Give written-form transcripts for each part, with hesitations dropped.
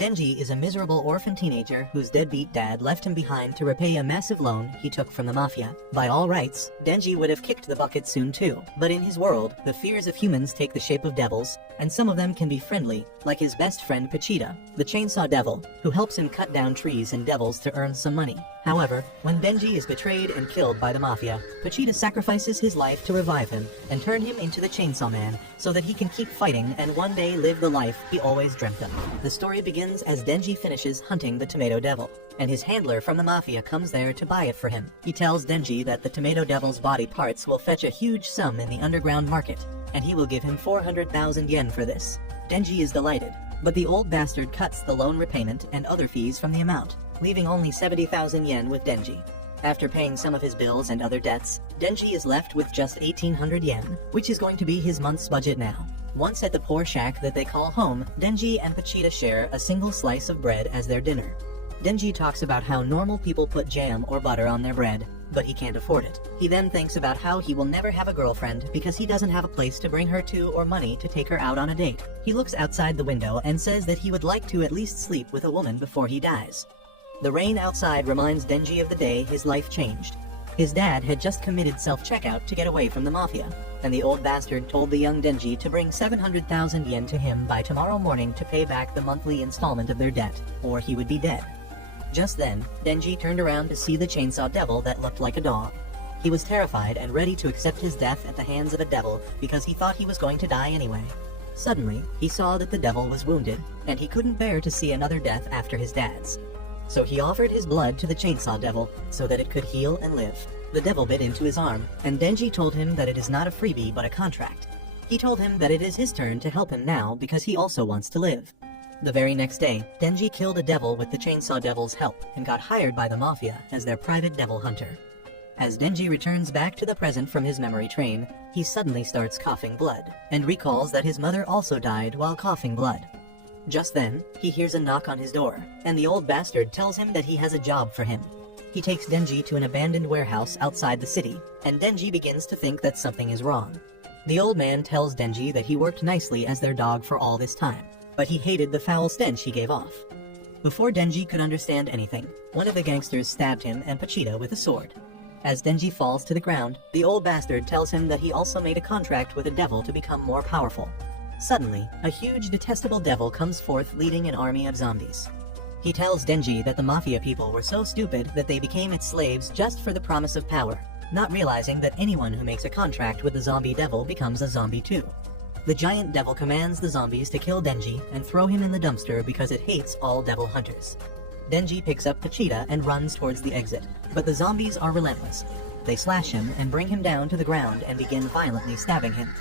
Denji is a miserable orphan teenager whose deadbeat dad left him behind to repay a massive loan he took from the mafia. By all rights, Denji would have kicked the bucket soon too, but in his world, the fears of humans take the shape of devils, and some of them can be friendly, like his best friend Pochita, the chainsaw devil, who helps him cut down trees and devils to earn some money. However, when Denji is betrayed and killed by the mafia, Pochita sacrifices his life to revive him and turn him into the Chainsaw Man so that he can keep fighting and one day live the life he always dreamt of. The story begins as Denji finishes hunting the Tomato Devil, and his handler from the mafia comes there to buy it for him. He tells Denji that the Tomato Devil's body parts will fetch a huge sum in the underground market, and he will give him 400,000 yen for this. Denji is delighted, but the old bastard cuts the loan repayment and other fees from the amount, leaving only 70,000 yen with Denji. After paying some of his bills and other debts, Denji is left with just 1,800 yen, which is going to be his month's budget now. Once at the poor shack that they call home, Denji and Pochita share a single slice of bread as their dinner. Denji talks about how normal people put jam or butter on their bread, but he can't afford it. He then thinks about how he will never have a girlfriend because he doesn't have a place to bring her to or money to take her out on a date. He looks outside the window and says that he would like to at least sleep with a woman before he dies. The rain outside reminds Denji of the day his life changed. His dad had just committed self-checkout to get away from the mafia, and the old bastard told the young Denji to bring 700,000 yen to him by tomorrow morning to pay back the monthly installment of their debt, or he would be dead. Just then, Denji turned around to see the chainsaw devil that looked like a dog. He was terrified and ready to accept his death at the hands of a devil because he thought he was going to die anyway. Suddenly, he saw that the devil was wounded, and he couldn't bear to see another death after his dad's. So he offered his blood to the chainsaw devil so that it could heal and live. The devil bit into his arm, and Denji told him that it is not a freebie but a contract. He told him that it is his turn to help him now because he also wants to live. The very next day, Denji killed a devil with the chainsaw devil's help and got hired by the mafia as their private devil hunter. As Denji returns back to the present from his memory train, he suddenly starts coughing blood, and recalls that his mother also died while coughing blood. Just then, he hears a knock on his door, and the old bastard tells him that he has a job for him. He takes Denji to an abandoned warehouse outside the city, and Denji begins to think that something is wrong. The old man tells Denji that he worked nicely as their dog for all this time, but he hated the foul stench he gave off. Before Denji could understand anything, one of the gangsters stabbed him and Pochita with a sword. As Denji falls to the ground, the old bastard tells him that he also made a contract with a devil to become more powerful. Suddenly, a huge detestable devil comes forth leading an army of zombies. He tells Denji that the mafia people were so stupid that they became its slaves just for the promise of power, not realizing that anyone who makes a contract with the zombie devil becomes a zombie too. The giant devil commands the zombies to kill Denji and throw him in the dumpster because it hates all devil hunters. Denji picks up Pochita and runs towards the exit, but the zombies are relentless. They slash him and bring him down to the ground and begin violently stabbing him.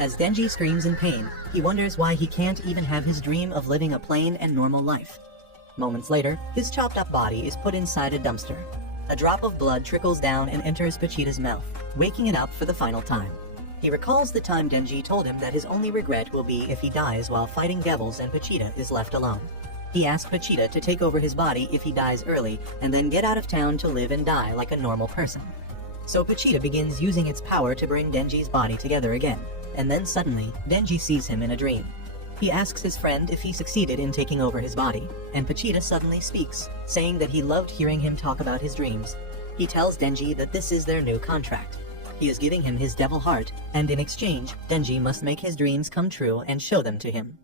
As Denji screams in pain, he wonders why he can't even have his dream of living a plain and normal life. Moments later, his chopped up body is put inside a dumpster. A drop of blood trickles down and enters Pochita's mouth, waking it up for the final time. He recalls the time Denji told him that his only regret will be if he dies while fighting devils and Pochita is left alone. He asks Pochita to take over his body if he dies early and then get out of town to live and die like a normal person. So Pochita begins using its power to bring Denji's body together again. And then suddenly, Denji sees him in a dream. He asks his friend if he succeeded in taking over his body, and Pochita suddenly speaks, saying that he loved hearing him talk about his dreams. He tells Denji that this is their new contract. He is giving him his devil heart, and in exchange, Denji must make his dreams come true and show them to him.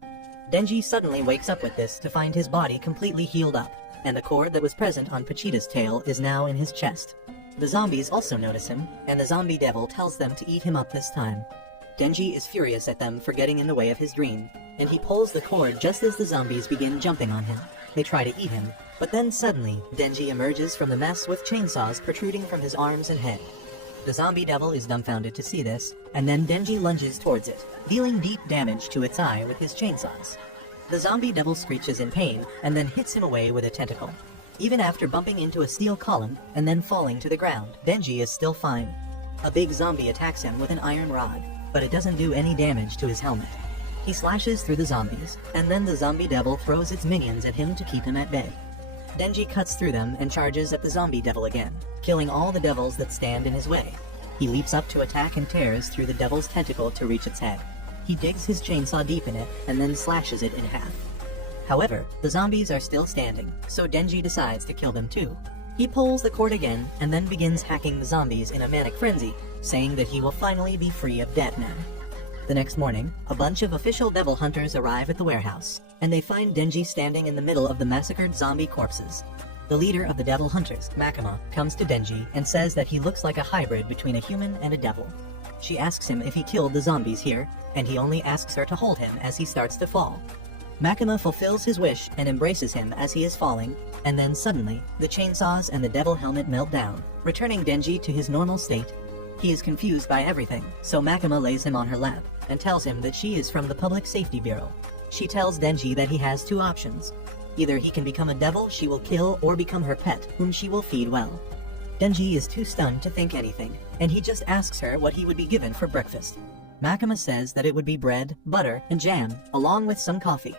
Denji suddenly wakes up with this to find his body completely healed up, and the cord that was present on Pochita's tail is now in his chest. The zombies also notice him, and the zombie devil tells them to eat him up this time. Denji is furious at them for getting in the way of his dream, and he pulls the cord just as the zombies begin jumping on him. They try to eat him, but then suddenly, Denji emerges from the mess with chainsaws protruding from his arms and head. The zombie devil is dumbfounded to see this, and then Denji lunges towards it, dealing deep damage to its eye with his chainsaws. The zombie devil screeches in pain, and then hits him away with a tentacle. Even after bumping into a steel column, and then falling to the ground, Denji is still fine. A big zombie attacks him with an iron rod, but it doesn't do any damage to his helmet. He slashes through the zombies, and then the zombie devil throws its minions at him to keep him at bay. Denji cuts through them and charges at the zombie devil again, killing all the devils that stand in his way. He leaps up to attack and tears through the devil's tentacle to reach its head. He digs his chainsaw deep in it and then slashes it in half. However, the zombies are still standing, so Denji decides to kill them too. He pulls the cord again and then begins hacking the zombies in a manic frenzy, saying that he will finally be free of debt now. The next morning, a bunch of official devil hunters arrive at the warehouse, and they find Denji standing in the middle of the massacred zombie corpses. The leader of the devil hunters, Makima, comes to Denji and says that he looks like a hybrid between a human and a devil. She asks him if he killed the zombies here, and he only asks her to hold him as he starts to fall. Makima fulfills his wish and embraces him as he is falling, and then suddenly, the chainsaws and the devil helmet melt down, returning Denji to his normal state. He is confused by everything, so Makima lays him on her lap, and tells him that she is from the Public Safety Bureau. She tells Denji that he has two options. Either he can become a devil she will kill or become her pet, whom she will feed well. Denji is too stunned to think anything, and he just asks her what he would be given for breakfast. Makima says that it would be bread, butter, and jam, along with some coffee.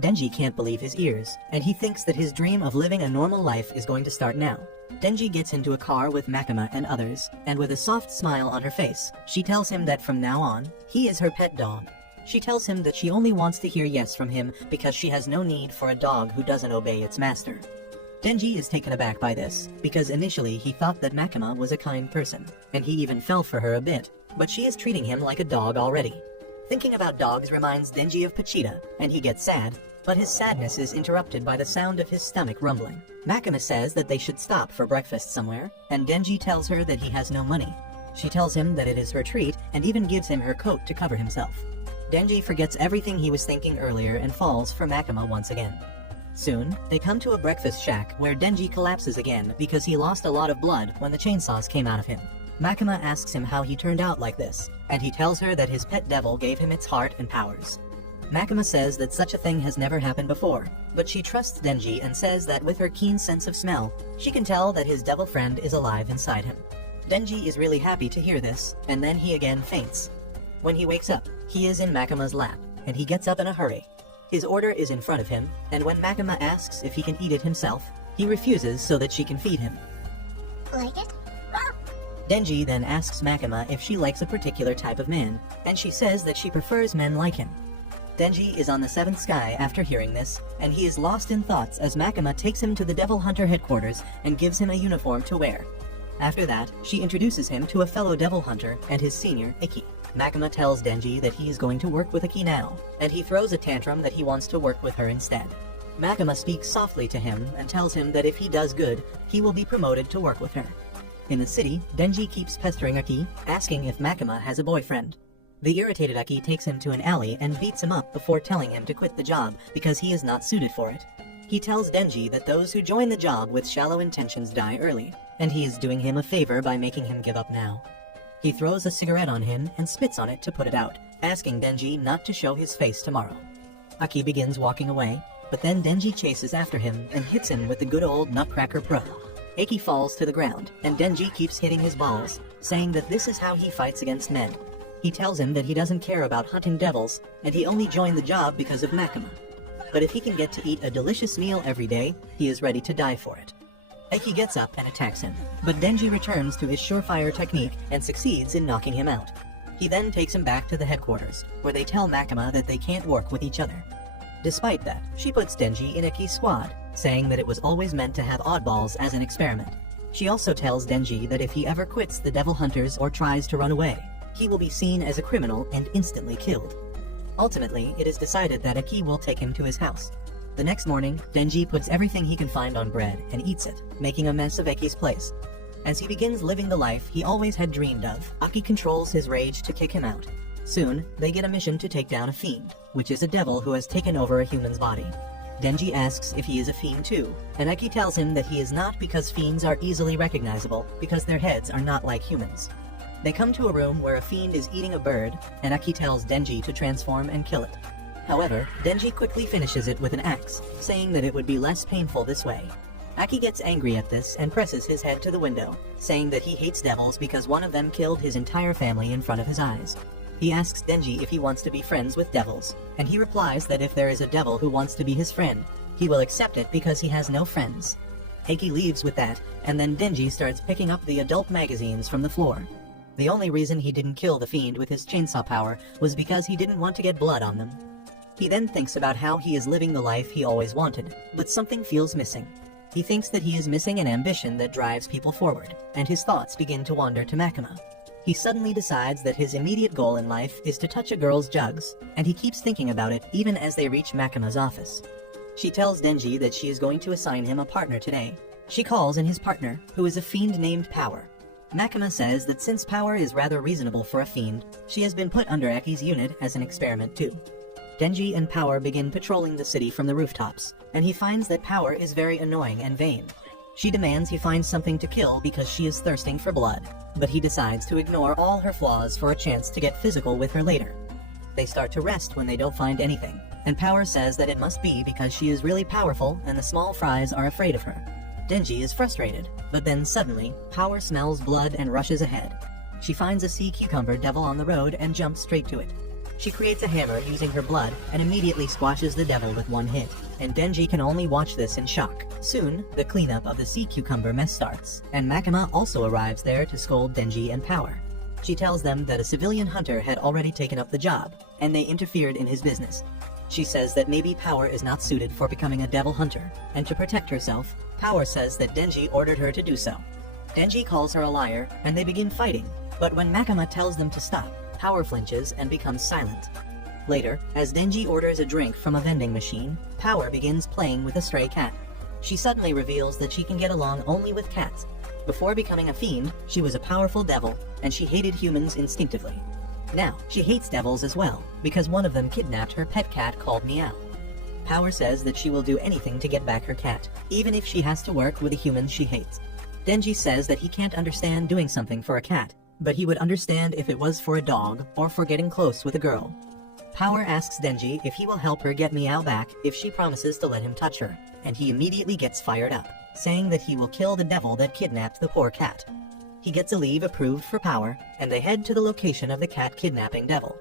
Denji can't believe his ears, and he thinks that his dream of living a normal life is going to start now. Denji gets into a car with Makima and others, and with a soft smile on her face, she tells him that from now on, he is her pet dog. She tells him that she only wants to hear yes from him because she has no need for a dog who doesn't obey its master. Denji is taken aback by this, because initially he thought that Makima was a kind person, and he even fell for her a bit, but she is treating him like a dog already. Thinking about dogs reminds Denji of Pachita, and he gets sad, but his sadness is interrupted by the sound of his stomach rumbling. Makima says that they should stop for breakfast somewhere, and Denji tells her that he has no money. She tells him that it is her treat, and even gives him her coat to cover himself. Denji forgets everything he was thinking earlier and falls for Makima once again. Soon, they come to a breakfast shack where Denji collapses again because he lost a lot of blood when the chainsaws came out of him. Makima asks him how he turned out like this, and he tells her that his pet devil gave him its heart and powers. Makima says that such a thing has never happened before, but she trusts Denji and says that with her keen sense of smell, she can tell that his devil friend is alive inside him. Denji is really happy to hear this, and then he again faints. When he wakes up, he is in Makima's lap, and he gets up in a hurry. His order is in front of him, and when Makima asks if he can eat it himself, he refuses so that she can feed him. Like it? Denji then asks Makima if she likes a particular type of man, and she says that she prefers men like him. Denji is on the seventh sky after hearing this, and he is lost in thoughts as Makima takes him to the Devil Hunter headquarters and gives him a uniform to wear. After that, she introduces him to a fellow Devil Hunter and his senior, Ecchi. Makima tells Denji that he is going to work with Ecchi now, and he throws a tantrum that he wants to work with her instead. Makima speaks softly to him and tells him that if he does good, he will be promoted to work with her. In the city, Denji keeps pestering Ecchi, asking if Makima has a boyfriend. The irritated Ecchi takes him to an alley and beats him up before telling him to quit the job because he is not suited for it. He tells Denji that those who join the job with shallow intentions die early, and he is doing him a favor by making him give up now. He throws a cigarette on him and spits on it to put it out, asking Denji not to show his face tomorrow. Ecchi begins walking away, but then Denji chases after him and hits him with the good old Nutcracker Pro. Ecchi falls to the ground, and Denji keeps hitting his balls, saying that this is how he fights against men. He tells him that he doesn't care about hunting devils, and he only joined the job because of Makima. But if he can get to eat a delicious meal every day, he is ready to die for it. Ecchi gets up and attacks him, but Denji returns to his surefire technique and succeeds in knocking him out. He then takes him back to the headquarters, where they tell Makima that they can't work with each other. Despite that, she puts Denji in Ecchi's squad, saying that it was always meant to have oddballs as an experiment. She also tells Denji that if he ever quits the Devil Hunters or tries to run away, he will be seen as a criminal and instantly killed. Ultimately, it is decided that Ecchi will take him to his house. The next morning, Denji puts everything he can find on bread and eats it, making a mess of Ecchi's place. As he begins living the life he always had dreamed of, Ecchi controls his rage to kick him out. Soon, they get a mission to take down a fiend, which is a devil who has taken over a human's body. Denji asks if he is a fiend too, and Ecchi tells him that he is not because fiends are easily recognizable because their heads are not like humans. They come to a room where a fiend is eating a bird, and Ecchi tells Denji to transform and kill it. However, Denji quickly finishes it with an axe, saying that it would be less painful this way. Ecchi gets angry at this and presses his head to the window, saying that he hates devils because one of them killed his entire family in front of his eyes. He asks Denji if he wants to be friends with devils, and he replies that if there is a devil who wants to be his friend, he will accept it because he has no friends. Ecchi leaves with that, and then Denji starts picking up the adult magazines from the floor. The only reason he didn't kill the fiend with his chainsaw power was because he didn't want to get blood on them. He then thinks about how he is living the life he always wanted, but something feels missing. He thinks that he is missing an ambition that drives people forward, and his thoughts begin to wander to Makima. He suddenly decides that his immediate goal in life is to touch a girl's jugs, and he keeps thinking about it even as they reach Makima's office. She tells Denji that she is going to assign him a partner today. She calls in his partner, who is a fiend named Power. Makima says that since Power is rather reasonable for a fiend, she has been put under Ecchi's unit as an experiment too. Denji and Power begin patrolling the city from the rooftops, and he finds that Power is very annoying and vain. She demands he finds something to kill because she is thirsting for blood, but he decides to ignore all her flaws for a chance to get physical with her later. They start to rest when they don't find anything, and Power says that it must be because she is really powerful and the small fries are afraid of her. Denji is frustrated, but then suddenly, Power smells blood and rushes ahead. She finds a sea cucumber devil on the road and jumps straight to it. She creates a hammer using her blood and immediately squashes the devil with one hit, and Denji can only watch this in shock. Soon, the cleanup of the sea cucumber mess starts, and Makima also arrives there to scold Denji and Power. She tells them that a civilian hunter had already taken up the job, and they interfered in his business. She says that maybe Power is not suited for becoming a devil hunter, and to protect herself, Power says that Denji ordered her to do so. Denji calls her a liar, and they begin fighting, but when Makima tells them to stop, Power flinches and becomes silent. Later, as Denji orders a drink from a vending machine, Power begins playing with a stray cat. She suddenly reveals that she can get along only with cats. Before becoming a fiend, she was a powerful devil, and she hated humans instinctively. Now, she hates devils as well, because one of them kidnapped her pet cat called Meow. Power says that she will do anything to get back her cat, even if she has to work with the humans she hates. Denji says that he can't understand doing something for a cat, but he would understand if it was for a dog or for getting close with a girl. Power asks Denji if he will help her get Meow back if she promises to let him touch her, and he immediately gets fired up, saying that he will kill the devil that kidnapped the poor cat. He gets a leave approved for Power, and they head to the location of the cat kidnapping devil.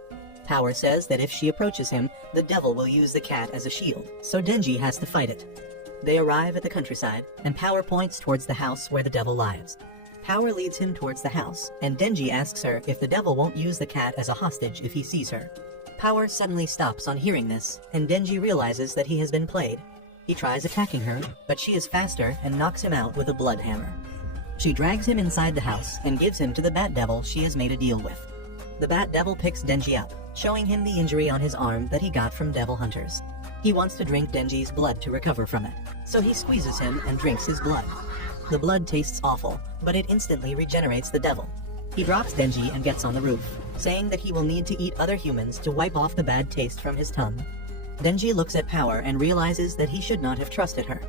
Power says that if she approaches him, the devil will use the cat as a shield, so Denji has to fight it. They arrive at the countryside, and Power points towards the house where the devil lives. Power leads him towards the house, and Denji asks her if the devil won't use the cat as a hostage if he sees her. Power suddenly stops on hearing this, and Denji realizes that he has been played. He tries attacking her, but she is faster and knocks him out with a blood hammer. She drags him inside the house and gives him to the Bat Devil she has made a deal with. The Bat Devil picks Denji up, showing him the injury on his arm that he got from devil hunters. He wants to drink Denji's blood to recover from it, so he squeezes him and drinks his blood. The blood tastes awful, but it instantly regenerates the devil. He drops Denji and gets on the roof, saying that he will need to eat other humans to wipe off the bad taste from his tongue. Denji looks at Power and realizes that he should not have trusted her.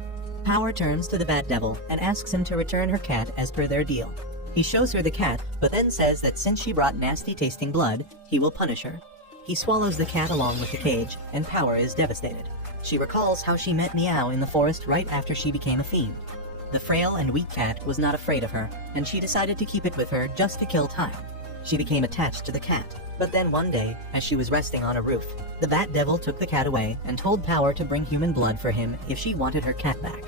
Power turns to the Bat Devil and asks him to return her cat as per their deal. He shows her the cat, but then says that since she brought nasty-tasting blood, he will punish her. He swallows the cat along with the cage, and Power is devastated. She recalls how she met Meow in the forest right after she became a fiend. The frail and weak cat was not afraid of her, and she decided to keep it with her just to kill time. She became attached to the cat, but then one day, as she was resting on a roof, the Bat Devil took the cat away and told Power to bring human blood for him if she wanted her cat back.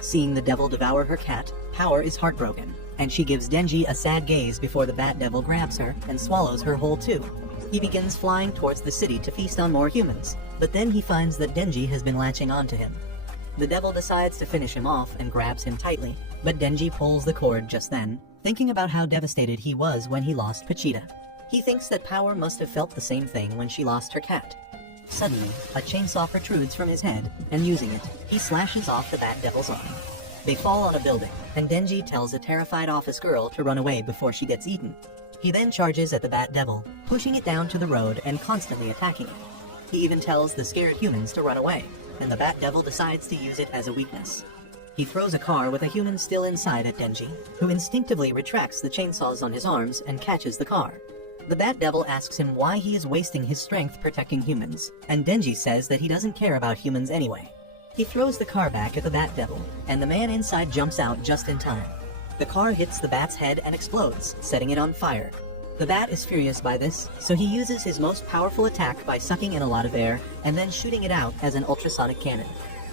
Seeing the devil devour her cat, Power is heartbroken, and she gives Denji a sad gaze before the Bat Devil grabs her and swallows her whole too. He begins flying towards the city to feast on more humans, but then he finds that Denji has been latching onto him. The devil decides to finish him off and grabs him tightly, but Denji pulls the cord just then, thinking about how devastated he was when he lost Pachita. He thinks that Power must have felt the same thing when she lost her cat. Suddenly, a chainsaw protrudes from his head, and using it, he slashes off the Bat Devil's arm. They fall on a building, and Denji tells a terrified office girl to run away before she gets eaten. He then charges at the Bat Devil, pushing it down to the road and constantly attacking it. He even tells the scared humans to run away, and the Bat Devil decides to use it as a weakness. He throws a car with a human still inside at Denji, who instinctively retracts the chainsaws on his arms and catches the car. The Bat Devil asks him why he is wasting his strength protecting humans, and Denji says that he doesn't care about humans anyway. He throws the car back at the Bat Devil, and the man inside jumps out just in time. The car hits the Bat's head and explodes, setting it on fire. The Bat is furious by this, so he uses his most powerful attack by sucking in a lot of air and then shooting it out as an ultrasonic cannon.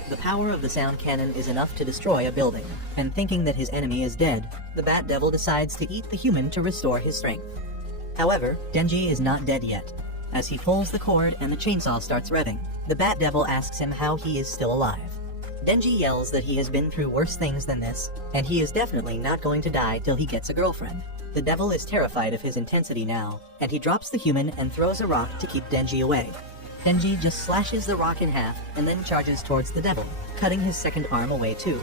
The power of the sound cannon is enough to destroy a building, and thinking that his enemy is dead, the Bat Devil decides to eat the human to restore his strength. However, Denji is not dead yet. As he pulls the cord and the chainsaw starts revving, the Bat Devil asks him how he is still alive. Denji yells that he has been through worse things than this, and he is definitely not going to die till he gets a girlfriend. The devil is terrified of his intensity now, and he drops the human and throws a rock to keep Denji away. Denji just slashes the rock in half and then charges towards the devil, cutting his second arm away too.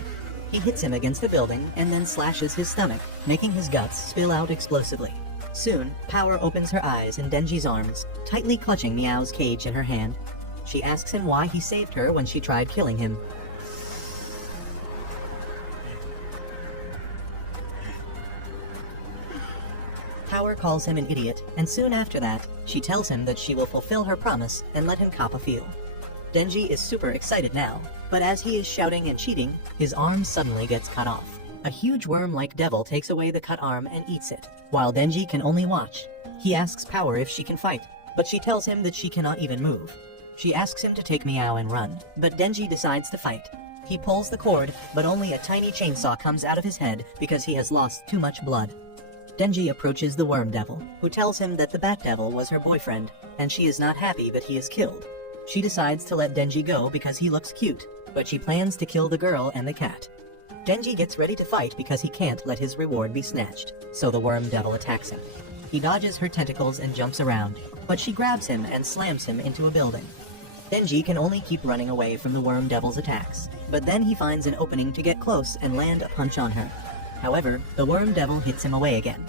He hits him against the building and then slashes his stomach, making his guts spill out explosively. Soon, Power opens her eyes in Denji's arms, tightly clutching Meow's cage in her hand. She asks him why he saved her when she tried killing him. Power calls him an idiot, and soon after that, she tells him that she will fulfill her promise and let him cop a feel. Denji is super excited now, but as he is shouting and cheating, his arm suddenly gets cut off. A huge worm-like devil takes away the cut arm and eats it, while Denji can only watch. He asks Power if she can fight, but she tells him that she cannot even move. She asks him to take Meow and run, but Denji decides to fight. He pulls the cord, but only a tiny chainsaw comes out of his head because he has lost too much blood. Denji approaches the Worm Devil, who tells him that the Bat Devil was her boyfriend, and she is not happy that he is killed. She decides to let Denji go because he looks cute, but she plans to kill the girl and the cat. Denji gets ready to fight because he can't let his reward be snatched, so the Worm Devil attacks him. He dodges her tentacles and jumps around, but she grabs him and slams him into a building. Denji can only keep running away from the Worm Devil's attacks, but then he finds an opening to get close and land a punch on her. However, the Worm Devil hits him away again.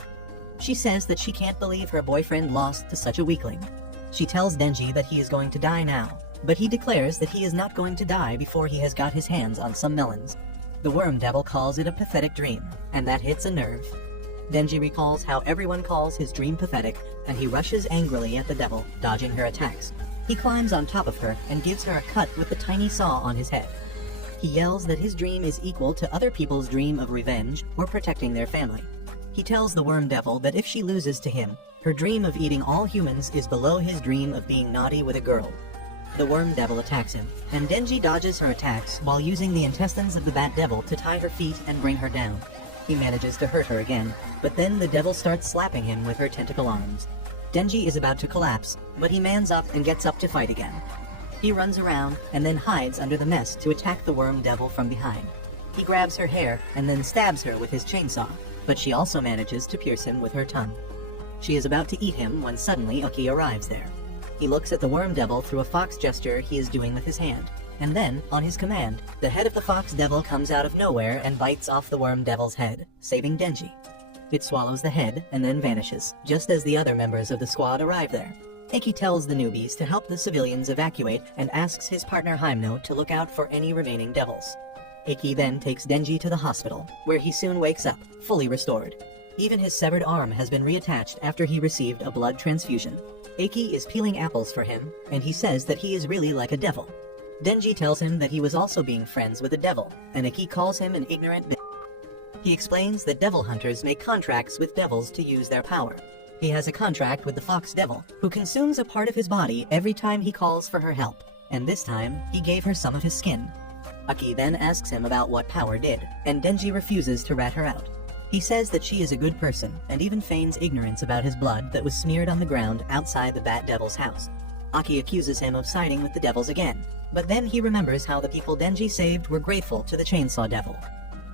She says that she can't believe her boyfriend lost to such a weakling. She tells Denji that he is going to die now, but he declares that he is not going to die before he has got his hands on some melons. The Worm Devil calls it a pathetic dream, and that hits a nerve. Denji recalls how everyone calls his dream pathetic, and he rushes angrily at the devil, dodging her attacks. He climbs on top of her and gives her a cut with the tiny saw on his head. He yells that his dream is equal to other people's dream of revenge or protecting their family. He tells the Worm Devil that if she loses to him, her dream of eating all humans is below his dream of being naughty with a girl. The Worm Devil attacks him, and Denji dodges her attacks while using the intestines of the Bat Devil to tie her feet and bring her down. He manages to hurt her again, but then the devil starts slapping him with her tentacle arms. Denji is about to collapse, but he mans up and gets up to fight again. He runs around and then hides under the mess to attack the Worm Devil from behind. He grabs her hair and then stabs her with his chainsaw, but she also manages to pierce him with her tongue. She is about to eat him when suddenly Ecchi arrives there. He looks at the Worm Devil through a fox gesture he is doing with his hand, and then, on his command, the head of the Fox Devil comes out of nowhere and bites off the Worm Devil's head, saving Denji. It swallows the head and then vanishes, just as the other members of the squad arrive there. Ecchi tells the newbies to help the civilians evacuate and asks his partner Hyemno to look out for any remaining devils. Ecchi then takes Denji to the hospital, where he soon wakes up, fully restored. Even his severed arm has been reattached after he received a blood transfusion. Ecchi is peeling apples for him, and he says that he is really like a devil. Denji tells him that he was also being friends with a devil, and Ecchi calls him an ignorant bitch. He explains that devil hunters make contracts with devils to use their power. He has a contract with the Fox Devil, who consumes a part of his body every time he calls for her help, and this time, he gave her some of his skin. Ecchi then asks him about what Power did, and Denji refuses to rat her out. He says that she is a good person, and even feigns ignorance about his blood that was smeared on the ground outside the Bat Devil's house. Ecchi accuses him of siding with the devils again, but then he remembers how the people Denji saved were grateful to the Chainsaw Devil.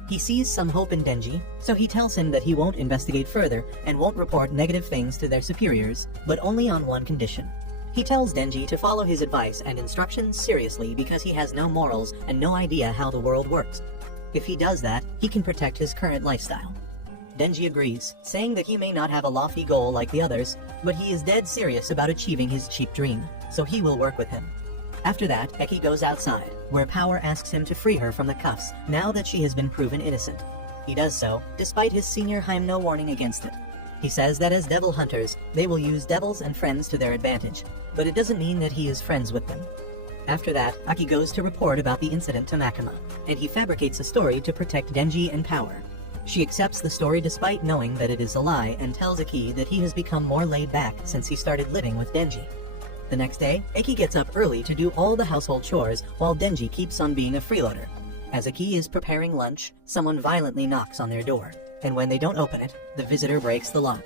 He sees some hope in Denji, so he tells him that he won't investigate further and won't report negative things to their superiors, but only on one condition. He tells Denji to follow his advice and instructions seriously because he has no morals and no idea how the world works. If he does that, he can protect his current lifestyle. Denji agrees, saying that he may not have a lofty goal like the others, but he is dead serious about achieving his cheap dream, so he will work with him. After that, Ecchi goes outside, where Power asks him to free her from the cuffs now that she has been proven innocent. He does so, despite his senior Hyemno warning against it. He says that as devil hunters, they will use devils and friends to their advantage, but it doesn't mean that he is friends with them. After that, Ecchi goes to report about the incident to Makima, and he fabricates a story to protect Denji and Power. She accepts the story despite knowing that it is a lie and tells Ecchi that he has become more laid back since he started living with Denji. The next day, Ecchi gets up early to do all the household chores while Denji keeps on being a freeloader. As Ecchi is preparing lunch, someone violently knocks on their door, and when they don't open it, the visitor breaks the lock.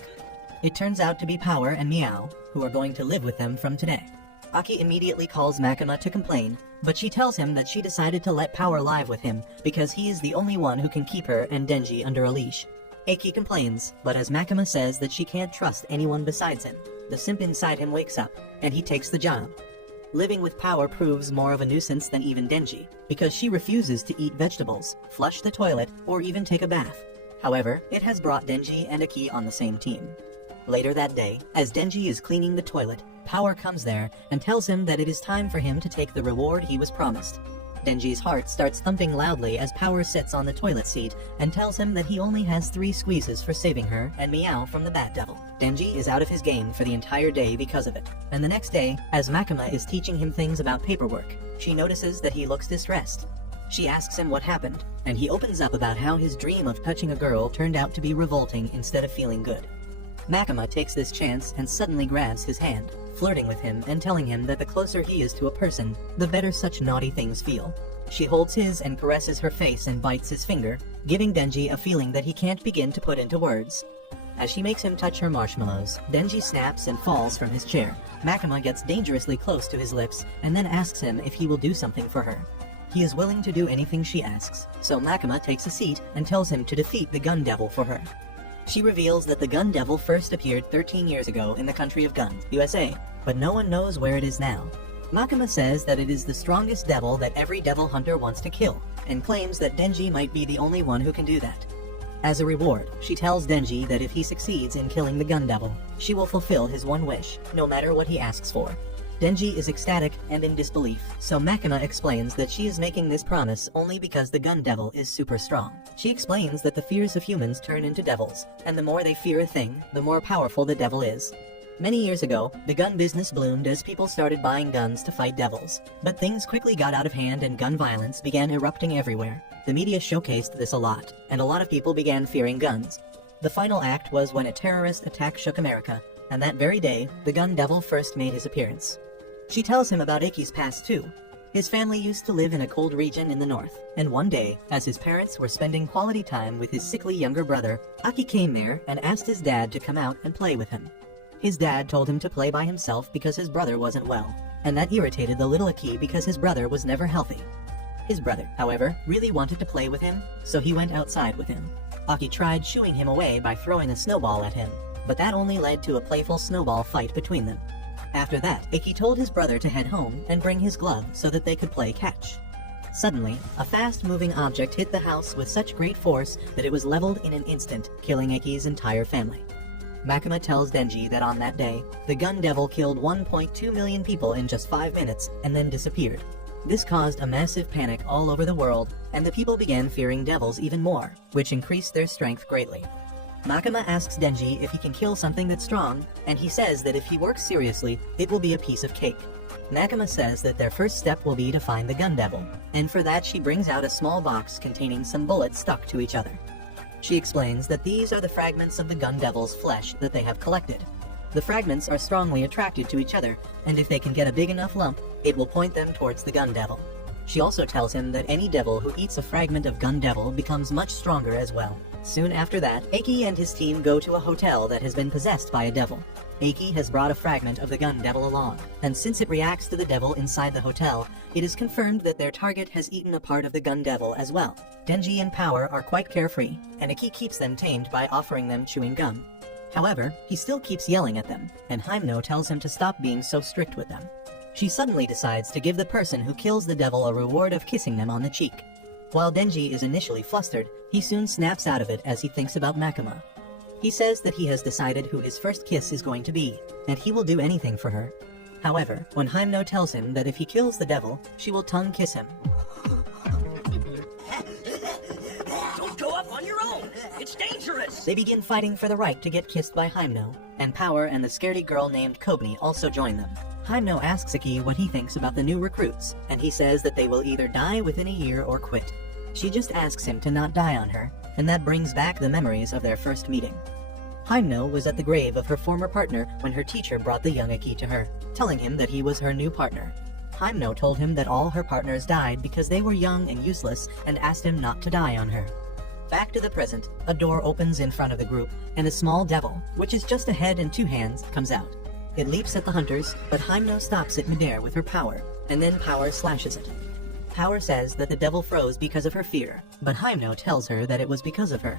It turns out to be Power and Meow, who are going to live with them from today. Aki immediately calls Makima to complain, but she tells him that she decided to let Power live with him because he is the only one who can keep her and Denji under a leash. Ecchi complains, but as Makima says that she can't trust anyone besides him, the simp inside him wakes up, and he takes the job. Living with Power proves more of a nuisance than even Denji, because she refuses to eat vegetables, flush the toilet, or even take a bath. However, it has brought Denji and Ecchi on the same team. Later that day, as Denji is cleaning the toilet, Power comes there and tells him that it is time for him to take the reward he was promised. Denji's heart starts thumping loudly as Power sits on the toilet seat and tells him that he only has 3 squeezes for saving her and Meow from the Bat Devil. Denji is out of his game for the entire day because of it, and the next day, as Makima is teaching him things about paperwork, she notices that he looks distressed. She asks him what happened, and he opens up about how his dream of touching a girl turned out to be revolting instead of feeling good. Makima takes this chance and suddenly grabs his hand, flirting with him and telling him that the closer he is to a person, the better such naughty things feel. She holds his and caresses her face and bites his finger, giving Denji a feeling that he can't begin to put into words. As she makes him touch her marshmallows, Denji snaps and falls from his chair. Makima gets dangerously close to his lips and then asks him if he will do something for her. He is willing to do anything she asks, so Makima takes a seat and tells him to defeat the Gun Devil for her. She reveals that the Gun Devil first appeared 13 years ago in the country of Gun, USA, but no one knows where it is now. Makima says that it is the strongest devil that every devil hunter wants to kill, and claims that Denji might be the only one who can do that. As a reward, she tells Denji that if he succeeds in killing the Gun Devil, she will fulfill his one wish, no matter what he asks for. Denji is ecstatic and in disbelief, so Makima explains that she is making this promise only because the Gun Devil is super strong. She explains that the fears of humans turn into devils, and the more they fear a thing, the more powerful the devil is. Many years ago, the gun business bloomed as people started buying guns to fight devils. But things quickly got out of hand and gun violence began erupting everywhere. The media showcased this a lot, and a lot of people began fearing guns. The final act was when a terrorist attack shook America, and that very day, the Gun Devil first made his appearance. She tells him about Ecchi's past too. His family used to live in a cold region in the north, and one day, as his parents were spending quality time with his sickly younger brother, Ecchi came there and asked his dad to come out and play with him. His dad told him to play by himself because his brother wasn't well, and that irritated the little Ecchi because his brother was never healthy. His brother, however, really wanted to play with him, so he went outside with him. Ecchi tried shooing him away by throwing a snowball at him, but that only led to a playful snowball fight between them. After that, Ecchi told his brother to head home and bring his glove so that they could play catch. Suddenly, a fast-moving object hit the house with such great force that it was leveled in an instant, killing Ecchi's entire family. Makima tells Denji that on that day, the Gun Devil killed 1.2 million people in just 5 minutes and then disappeared. This caused a massive panic all over the world, and the people began fearing devils even more, which increased their strength greatly. Makima asks Denji if he can kill something that's strong, and he says that if he works seriously, it will be a piece of cake. Makima says that their first step will be to find the Gun Devil, and for that she brings out a small box containing some bullets stuck to each other. She explains that these are the fragments of the Gun Devil's flesh that they have collected. The fragments are strongly attracted to each other, and if they can get a big enough lump, it will point them towards the Gun Devil. She also tells him that any devil who eats a fragment of Gun Devil becomes much stronger as well. Soon after that, Ecchi and his team go to a hotel that has been possessed by a devil. Ecchi has brought a fragment of the Gun Devil along, and since it reacts to the devil inside the hotel, it is confirmed that their target has eaten a part of the Gun Devil as well. Denji and Power are quite carefree, and Ecchi keeps them tamed by offering them chewing gum. However, he still keeps yelling at them, and Hymno tells him to stop being so strict with them. She suddenly decides to give the person who kills the devil a reward of kissing them on the cheek. While Denji is initially flustered, he soon snaps out of it as he thinks about Makima. He says that he has decided who his first kiss is going to be, and he will do anything for her. However, when Hymno tells him that if he kills the devil, she will tongue kiss him. Don't go up on your own! It's dangerous! They begin fighting for the right to get kissed by Hymno, and Power and the scaredy girl named Kobni also join them. Hymno asks Ecchi what he thinks about the new recruits, and he says that they will either die within a year or quit. She just asks him to not die on her, and that brings back the memories of their first meeting. Hymno was at the grave of her former partner when her teacher brought the young Ecchi to her, telling him that he was her new partner. Hymno told him that all her partners died because they were young and useless and asked him not to die on her. Back to the present, a door opens in front of the group, and a small devil, which is just a head and 2 hands, comes out. It leaps at the hunters, but Hymno stops it midair with her power, and then Power slashes it. Power says that the devil froze because of her fear, but Hymno tells her that it was because of her.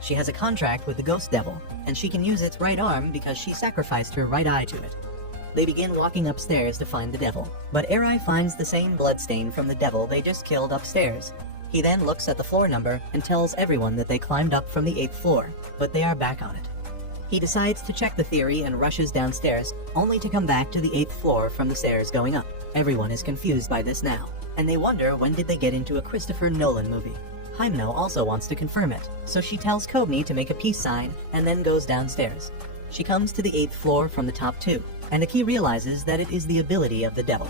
She has a contract with the ghost devil, and she can use its right arm because she sacrificed her right eye to it. They begin walking upstairs to find the devil, but Eerie finds the same bloodstain from the devil they just killed upstairs. He then looks at the floor number and tells everyone that they climbed up from the 8th floor, but they are back on it. He decides to check the theory and rushes downstairs, only to come back to the 8th floor from the stairs going up. Everyone is confused by this now, and they wonder when did they get into a Christopher Nolan movie. Hymno also wants to confirm it, so she tells Kobni to make a peace sign and then goes downstairs. She comes to the 8th floor from the top 2, and Ecchi realizes that it is the ability of the devil.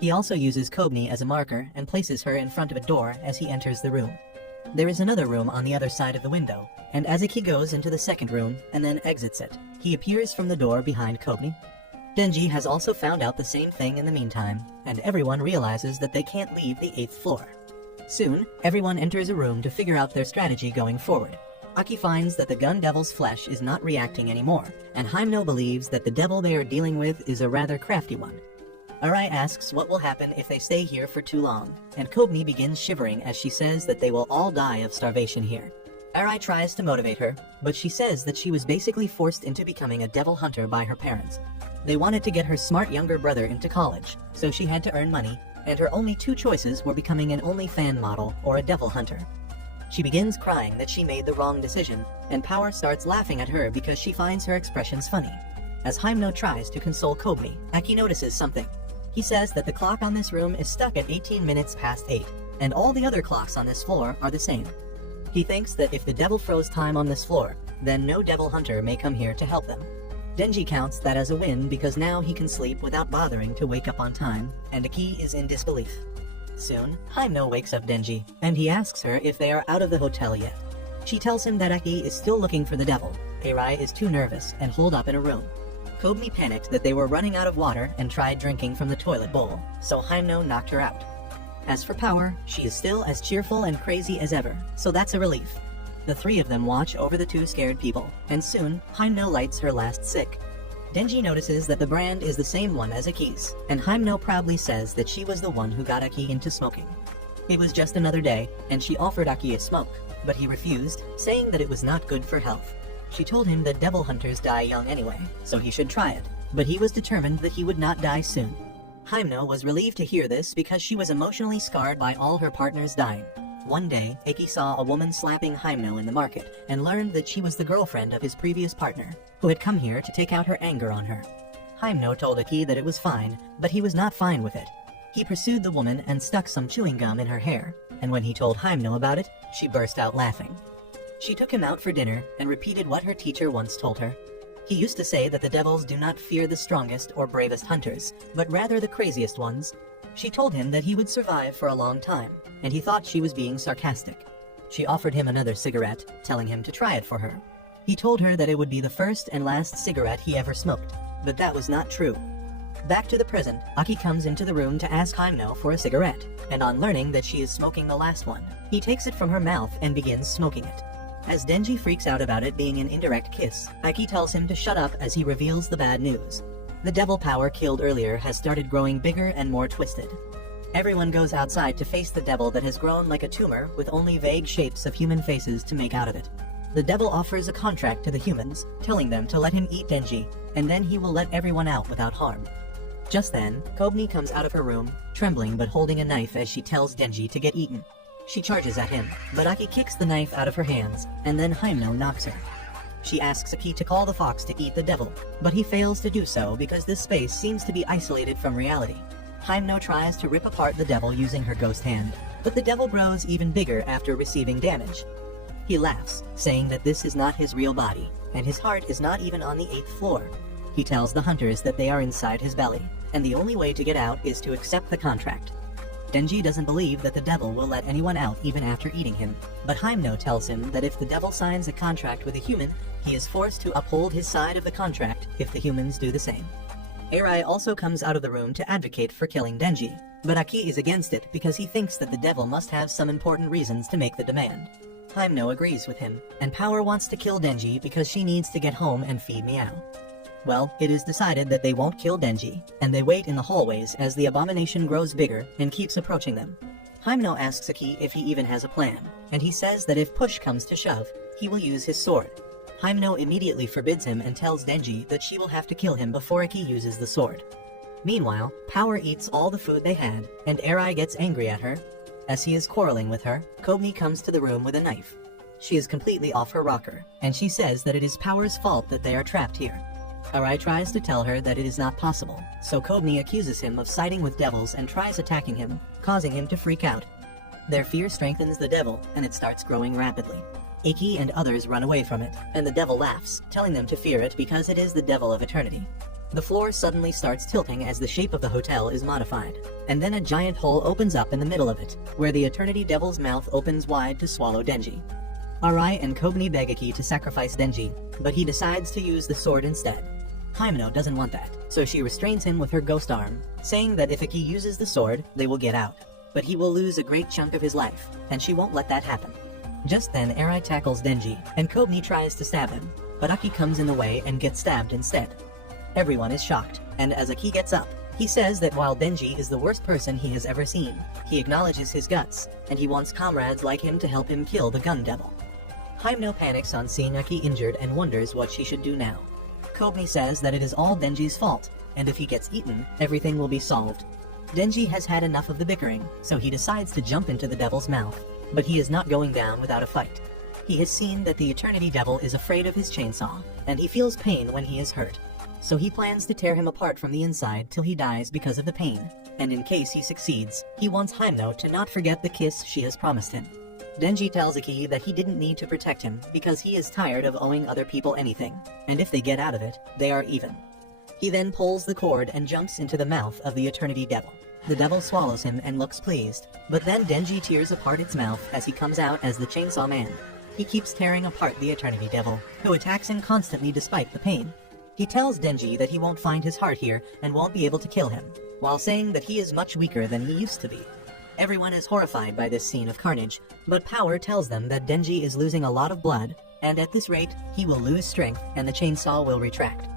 He also uses Kobni as a marker and places her in front of a door as he enters the room. There is another room on the other side of the window, and as Ecchi goes into the second room and then exits it, he appears from the door behind Kobni. Denji has also found out the same thing in the meantime, and everyone realizes that they can't leave the 8th floor. Soon, everyone enters a room to figure out their strategy going forward. Aki finds that the gun devil's flesh is not reacting anymore, and Hymno believes that the devil they are dealing with is a rather crafty one. Arai asks what will happen if they stay here for too long, and Kobni begins shivering as she says that they will all die of starvation here. Arai tries to motivate her, but she says that she was basically forced into becoming a devil hunter by her parents. They wanted to get her smart younger brother into college, so she had to earn money, and her only 2 choices were becoming an OnlyFans model or a devil hunter. She begins crying that she made the wrong decision, and Power starts laughing at her because she finds her expressions funny. As Hymno tries to console Kobni, Ecchi notices something. He says that the clock on this room is stuck at 18 minutes past 8, and all the other clocks on this floor are the same. He thinks that if the devil froze time on this floor, then no devil hunter may come here to help them. Denji counts that as a win because now he can sleep without bothering to wake up on time, and Ecchi is in disbelief. Soon, Hymno wakes up Denji, and he asks her if they are out of the hotel yet. She tells him that Ecchi is still looking for the devil. Eerie is too nervous and holed up in a room. Kobni panicked that they were running out of water and tried drinking from the toilet bowl, so Hymno knocked her out. As for Power, she is still as cheerful and crazy as ever, so that's a relief. The 3 of them watch over the 2 scared people, and soon, Hymno lights her last cick. Denji notices that the brand is the same one as Ecchi's, and Hymno proudly says that she was the one who got Ecchi into smoking. It was just another day, and she offered Ecchi a smoke, but he refused, saying that it was not good for health. She told him that devil hunters die young anyway, so he should try it, but he was determined that he would not die soon. Hymno was relieved to hear this because she was emotionally scarred by all her partners dying. One day, Ecchi saw a woman slapping Hymno in the market and learned that she was the girlfriend of his previous partner, who had come here to take out her anger on her. Hymno told Ecchi that it was fine, but he was not fine with it. He pursued the woman and stuck some chewing gum in her hair, and when he told Hymno about it, she burst out laughing. She took him out for dinner and repeated what her teacher once told her. He used to say that the devils do not fear the strongest or bravest hunters, but rather the craziest ones. She told him that he would survive for a long time, and he thought she was being sarcastic. She offered him another cigarette, telling him to try it for her. He told her that it would be the first and last cigarette he ever smoked, but that was not true. Back to the present, Ecchi comes into the room to ask Hymno for a cigarette, and on learning that she is smoking the last one, he takes it from her mouth and begins smoking it. As Denji freaks out about it being an indirect kiss, Ecchi tells him to shut up as he reveals the bad news. The devil Power killed earlier has started growing bigger and more twisted. Everyone goes outside to face the devil that has grown like a tumor with only vague shapes of human faces to make out of it. The devil offers a contract to the humans, telling them to let him eat Denji, and then he will let everyone out without harm. Just then, Kobni comes out of her room, trembling but holding a knife as she tells Denji to get eaten. She charges at him, but Ecchi kicks the knife out of her hands, and then Hymno knocks her. She asks Ecchi to call the fox to eat the devil, but he fails to do so because this space seems to be isolated from reality. Hymno tries to rip apart the devil using her ghost hand, but the devil grows even bigger after receiving damage. He laughs, saying that this is not his real body, and his heart is not even on the 8th floor. He tells the hunters that they are inside his belly, and the only way to get out is to accept the contract. Denji doesn't believe that the devil will let anyone out even after eating him, but Hymno tells him that if the devil signs a contract with a human, he is forced to uphold his side of the contract if the humans do the same. Eerie also comes out of the room to advocate for killing Denji, but Ecchi is against it because he thinks that the devil must have some important reasons to make the demand. Himeno agrees with him, and Power wants to kill Denji because she needs to get home and feed Meow. Well, it is decided that they won't kill Denji, and they wait in the hallways as the abomination grows bigger and keeps approaching them. Himeno asks Ecchi if he even has a plan, and he says that if push comes to shove, he will use his sword. Himeno immediately forbids him and tells Denji that she will have to kill him before Ecchi uses the sword. Meanwhile, Power eats all the food they had, and Eerie gets angry at her. As he is quarreling with her, Kobni comes to the room with a knife. She is completely off her rocker, and she says that it is Power's fault that they are trapped here. Eerie tries to tell her that it is not possible, so Kobni accuses him of siding with devils and tries attacking him, causing him to freak out. Their fear strengthens the devil, and it starts growing rapidly. Ecchi and others run away from it, and the devil laughs, telling them to fear it because it is the devil of eternity. The floor suddenly starts tilting as the shape of the hotel is modified, and then a giant hole opens up in the middle of it, where the Eternity Devil's mouth opens wide to swallow Denji. Arai and Kobni beg Ecchi to sacrifice Denji, but he decides to use the sword instead. Himeno doesn't want that, so she restrains him with her ghost arm, saying that if Ecchi uses the sword, they will get out. But he will lose a great chunk of his life, and she won't let that happen. Just then, Eerie tackles Denji, and Kobni tries to stab him, but Ecchi comes in the way and gets stabbed instead. Everyone is shocked, and as Ecchi gets up, he says that while Denji is the worst person he has ever seen, he acknowledges his guts, and he wants comrades like him to help him kill the gun devil. Himeno panics on seeing Ecchi injured and wonders what she should do now. Kobni says that it is all Denji's fault, and if he gets eaten, everything will be solved. Denji has had enough of the bickering, so he decides to jump into the devil's mouth, but he is not going down without a fight. He has seen that the Eternity Devil is afraid of his chainsaw, and he feels pain when he is hurt. So he plans to tear him apart from the inside till he dies because of the pain, and in case he succeeds, he wants Himeno to not forget the kiss she has promised him. Denji tells Ecchi that he didn't need to protect him because he is tired of owing other people anything, and if they get out of it, they are even. He then pulls the cord and jumps into the mouth of the Eternity Devil. The devil swallows him and looks pleased, but then Denji tears apart its mouth as he comes out as the Chainsaw Man. He keeps tearing apart the Eternity Devil, who attacks him constantly despite the pain. He tells Denji that he won't find his heart here and won't be able to kill him, while saying that he is much weaker than he used to be. Everyone is horrified by this scene of carnage, but Power tells them that Denji is losing a lot of blood, and at this rate, he will lose strength and the chainsaw will retract.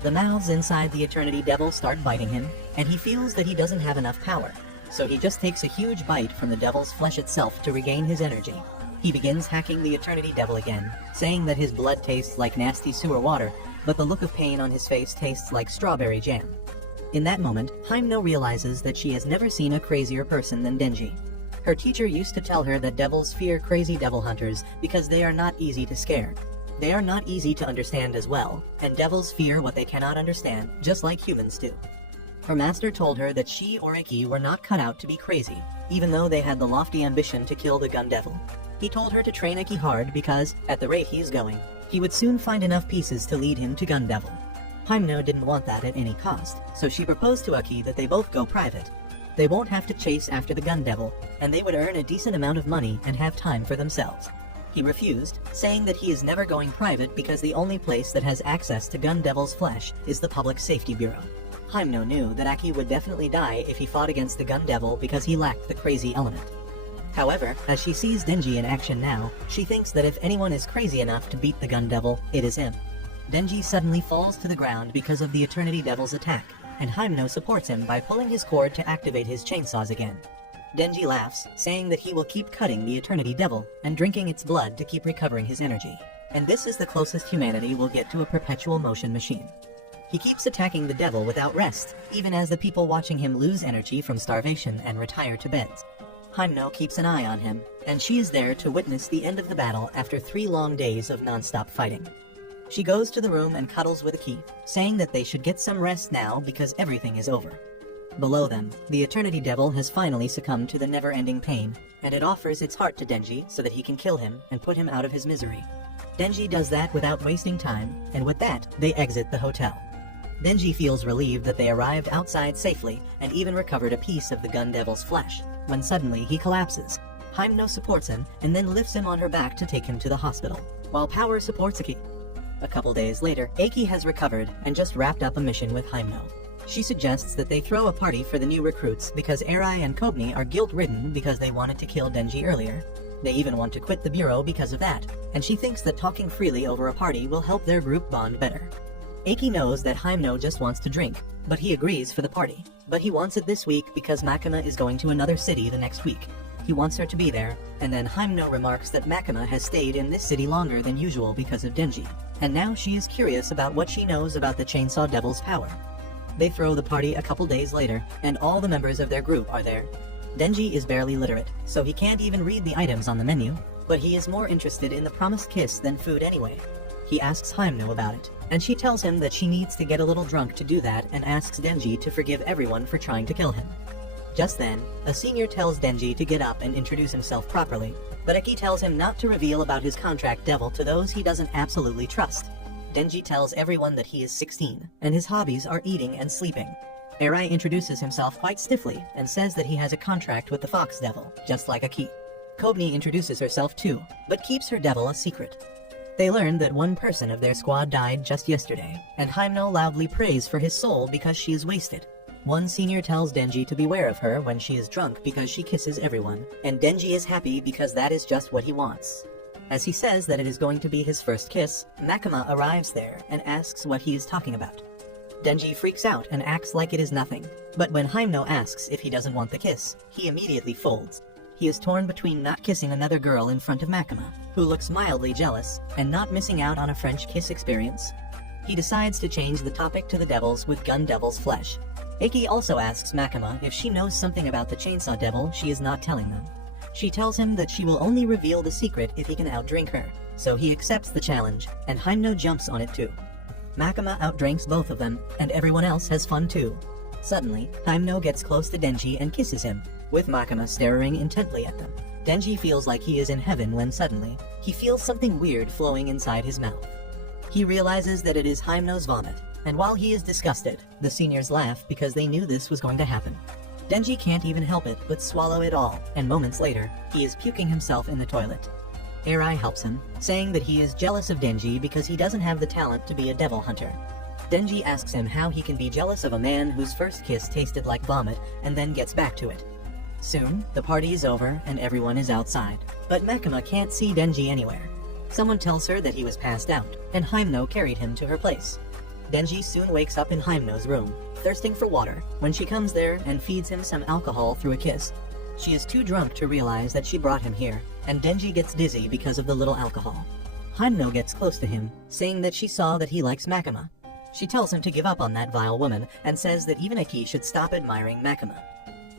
The mouths inside the Eternity Devil start biting him, and he feels that he doesn't have enough power, so he just takes a huge bite from the devil's flesh itself to regain his energy. He begins hacking the Eternity Devil again, saying that his blood tastes like nasty sewer water, but the look of pain on his face tastes like strawberry jam. In that moment, Himeno realizes that she has never seen a crazier person than Denji. Her teacher used to tell her that devils fear crazy devil hunters because they are not easy to scare. They are not easy to understand as well, and devils fear what they cannot understand, just like humans do. Her master told her that she or Ecchi were not cut out to be crazy, even though they had the lofty ambition to kill the gun devil. He told her to train Ecchi hard because, at the rate he is going, he would soon find enough pieces to lead him to gun devil. Himeno didn't want that at any cost, so she proposed to Ecchi that they both go private. They won't have to chase after the gun devil, and they would earn a decent amount of money and have time for themselves. He refused, saying that he is never going private because the only place that has access to gun devil's flesh is the Public Safety Bureau. Himeno knew that Ecchi would definitely die if he fought against the gun devil because he lacked the crazy element. However, as she sees Denji in action now, she thinks that if anyone is crazy enough to beat the gun devil, it is him. Denji suddenly falls to the ground because of the Eternity Devil's attack, and Himeno supports him by pulling his cord to activate his chainsaws again. Denji laughs, saying that he will keep cutting the Eternity Devil and drinking its blood to keep recovering his energy, and this is the closest humanity will get to a perpetual motion machine. He keeps attacking the devil without rest, even as the people watching him lose energy from starvation and retire to beds. Himeno keeps an eye on him, and she is there to witness the end of the battle after 3 long days of non-stop fighting. She goes to the room and cuddles with Ecchi, saying that they should get some rest now because everything is over. Below them, the Eternity Devil has finally succumbed to the never-ending pain, and it offers its heart to Denji so that he can kill him and put him out of his misery. Denji does that without wasting time, and with that, they exit the hotel. Denji feels relieved that they arrived outside safely and even recovered a piece of the gun devil's flesh, when suddenly he collapses. Himeno supports him and then lifts him on her back to take him to the hospital, while Power supports Ecchi. A couple days later, Ecchi has recovered and just wrapped up a mission with Himeno. She suggests that they throw a party for the new recruits because Eerie and Kobni are guilt-ridden because they wanted to kill Denji earlier. They even want to quit the bureau because of that, and she thinks that talking freely over a party will help their group bond better. Ecchi knows that Hyemno just wants to drink, but he agrees for the party. But he wants it this week because Makima is going to another city the next week. He wants her to be there, and then Hyemno remarks that Makima has stayed in this city longer than usual because of Denji, and now she is curious about what she knows about the Chainsaw Devil's power. They throw the party a couple days later, and all the members of their group are there. Denji is barely literate, so he can't even read the items on the menu, but he is more interested in the promised kiss than food anyway. He asks Hyemno about it, and she tells him that she needs to get a little drunk to do that and asks Denji to forgive everyone for trying to kill him. Just then, a senior tells Denji to get up and introduce himself properly, but Ecchi tells him not to reveal about his contract devil to those he doesn't absolutely trust. Denji tells everyone that he is 16, and his hobbies are eating and sleeping. Eerie introduces himself quite stiffly and says that he has a contract with the Fox Devil, just like Ecchi. Kobni introduces herself too, but keeps her devil a secret. They learn that one person of their squad died just yesterday, and Hyemno loudly prays for his soul because she is wasted. One senior tells Denji to beware of her when she is drunk because she kisses everyone, and Denji is happy because that is just what he wants. As he says that it is going to be his first kiss, Makima arrives there and asks what he is talking about. Denji freaks out and acts like it is nothing, but when Hyemno asks if he doesn't want the kiss, he immediately folds. He is torn between not kissing another girl in front of Makima, who looks mildly jealous, and not missing out on a French kiss experience. He decides to change the topic to the devils with Gun Devil's flesh. Ecchi also asks Makima if she knows something about the Chainsaw Devil she is not telling them. She tells him that she will only reveal the secret if he can outdrink her, so he accepts the challenge, and Hyemno jumps on it too. Makima outdrinks both of them, and everyone else has fun too. Suddenly, Hyemno gets close to Denji and kisses him, with Makima staring intently at them. Denji feels like he is in heaven when suddenly, he feels something weird flowing inside his mouth. He realizes that it is Hyemno's vomit, and while he is disgusted, the seniors laugh because they knew this was going to happen. Denji can't even help it but swallow it all, and moments later, he is puking himself in the toilet. Eerie helps him, saying that he is jealous of Denji because he doesn't have the talent to be a devil hunter. Denji asks him how he can be jealous of a man whose first kiss tasted like vomit and then gets back to it. Soon, the party is over and everyone is outside, but Makima can't see Denji anywhere. Someone tells her that he was passed out, and Hyemno carried him to her place. Denji soon wakes up in Hyemno's room, thirsting for water, when she comes there and feeds him some alcohol through a kiss. She is too drunk to realize that she brought him here, and Denji gets dizzy because of the little alcohol. Hyemno gets close to him, saying that she saw that he likes Makima. She tells him to give up on that vile woman, and says that even Ecchi should stop admiring Makima.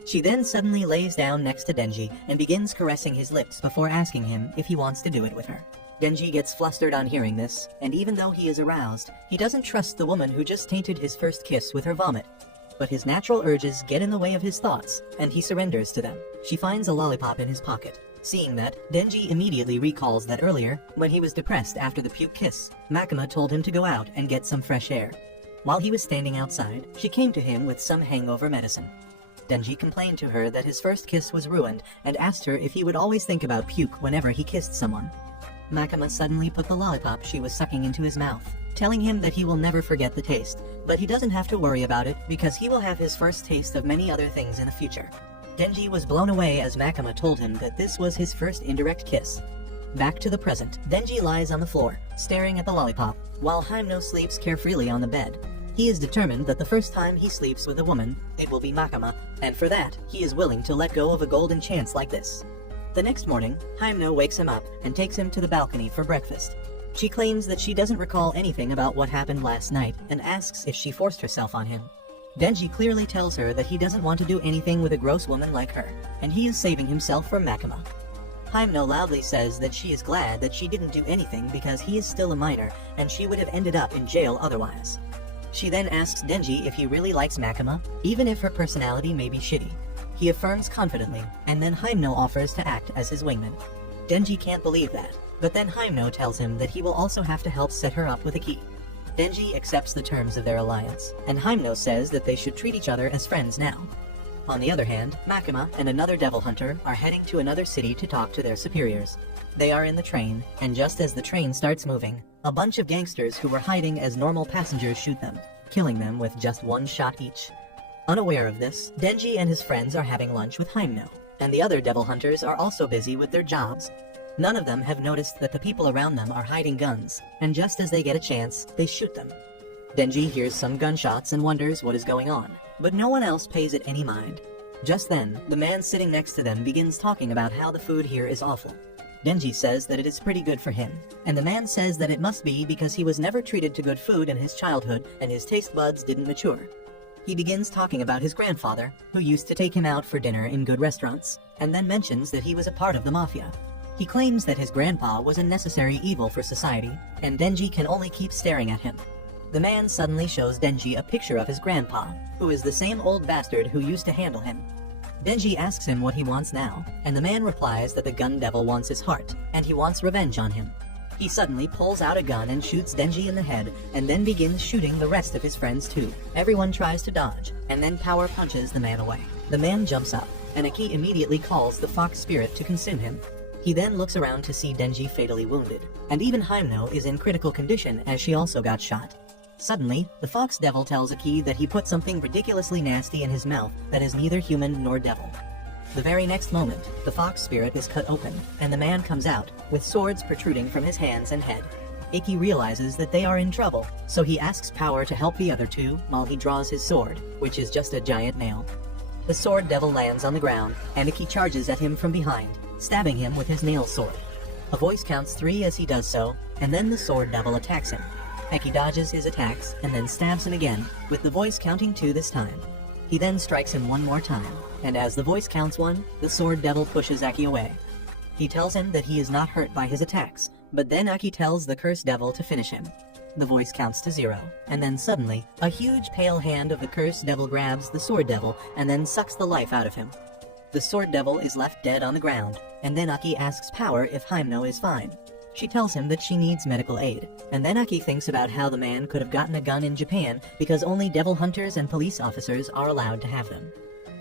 She then suddenly lays down next to Denji and begins caressing his lips before asking him if he wants to do it with her. Denji gets flustered on hearing this, and even though he is aroused, he doesn't trust the woman who just tainted his first kiss with her vomit. But his natural urges get in the way of his thoughts, and he surrenders to them. She finds a lollipop in his pocket. Seeing that, Denji immediately recalls that earlier, when he was depressed after the puke kiss, Makima told him to go out and get some fresh air. While he was standing outside, she came to him with some hangover medicine. Denji complained to her that his first kiss was ruined and asked her if he would always think about puke whenever he kissed someone. Makima suddenly put the lollipop she was sucking into his mouth, telling him that he will never forget the taste, but he doesn't have to worry about it because he will have his first taste of many other things in the future. Denji was blown away as Makima told him that this was his first indirect kiss. Back to the present, Denji lies on the floor, staring at the lollipop, while Hyemno sleeps carefreely on the bed. He is determined that the first time he sleeps with a woman, it will be Makima, and for that, he is willing to let go of a golden chance like this. The next morning, Hyemno wakes him up and takes him to the balcony for breakfast. She claims that she doesn't recall anything about what happened last night and asks if she forced herself on him. Denji clearly tells her that he doesn't want to do anything with a gross woman like her, and he is saving himself for Makima. Hyemno loudly says that she is glad that she didn't do anything because he is still a minor and she would have ended up in jail otherwise. She then asks Denji if he really likes Makima, even if her personality may be shitty. He affirms confidently, and then Hyemno offers to act as his wingman. Denji can't believe that, but then Hyemno tells him that he will also have to help set her up with Ecchi. Denji accepts the terms of their alliance, and Hyemno says that they should treat each other as friends now. On the other hand, Makima and another devil hunter are heading to another city to talk to their superiors. They are in the train, and just as the train starts moving, a bunch of gangsters who were hiding as normal passengers shoot them, killing them with just one shot each. Unaware of this, Denji and his friends are having lunch with Hyemno. and the other devil hunters are also busy with their jobs. None of them have noticed that the people around them are hiding guns, and just as they get a chance, they shoot them. Denji hears some gunshots and wonders what is going on, but no one else pays it any mind. Just then, the man sitting next to them begins talking about how the food here is awful. Denji says that it is pretty good for him, and the man says that it must be because he was never treated to good food in his childhood and his taste buds didn't mature. He begins talking about his grandfather, who used to take him out for dinner in good restaurants, and then mentions that he was a part of the mafia. He claims that his grandpa was a necessary evil for society, and Denji can only keep staring at him. The man suddenly shows Denji a picture of his grandpa, who is the same old bastard who used to handle him. Denji asks him what he wants now, and the man replies that the gun devil wants his heart, and he wants revenge on him. He suddenly pulls out a gun and shoots Denji in the head, and then begins shooting the rest of his friends too. Everyone tries to dodge, and then power punches the man away. The man jumps up, and Ecchi immediately calls the fox spirit to consume him. He then looks around to see Denji fatally wounded, and even Himeno is in critical condition as she also got shot. Suddenly, the fox devil tells Ecchi that he put something ridiculously nasty in his mouth that is neither human nor devil. The very next moment, the fox spirit is cut open, and the man comes out, with swords protruding from his hands and head. Ecchi realizes that they are in trouble, so he asks Power to help the other two while he draws his sword, which is just a giant nail. The sword devil lands on the ground, and Ecchi charges at him from behind, stabbing him with his nail sword. A voice counts 3 as he does so, and then the sword devil attacks him. Ecchi dodges his attacks and then stabs him again, with the voice counting 2 this time. He then strikes him one more time, and as the voice counts 1, the sword devil pushes Ecchi away. He tells him that he is not hurt by his attacks, but then Ecchi tells the cursed devil to finish him. The voice counts to 0, and then suddenly, a huge pale hand of the cursed devil grabs the sword devil and then sucks the life out of him. The sword devil is left dead on the ground, and then Ecchi asks Power if Himeno is fine. She tells him that she needs medical aid, and then Ecchi thinks about how the man could have gotten a gun in Japan because only devil hunters and police officers are allowed to have them.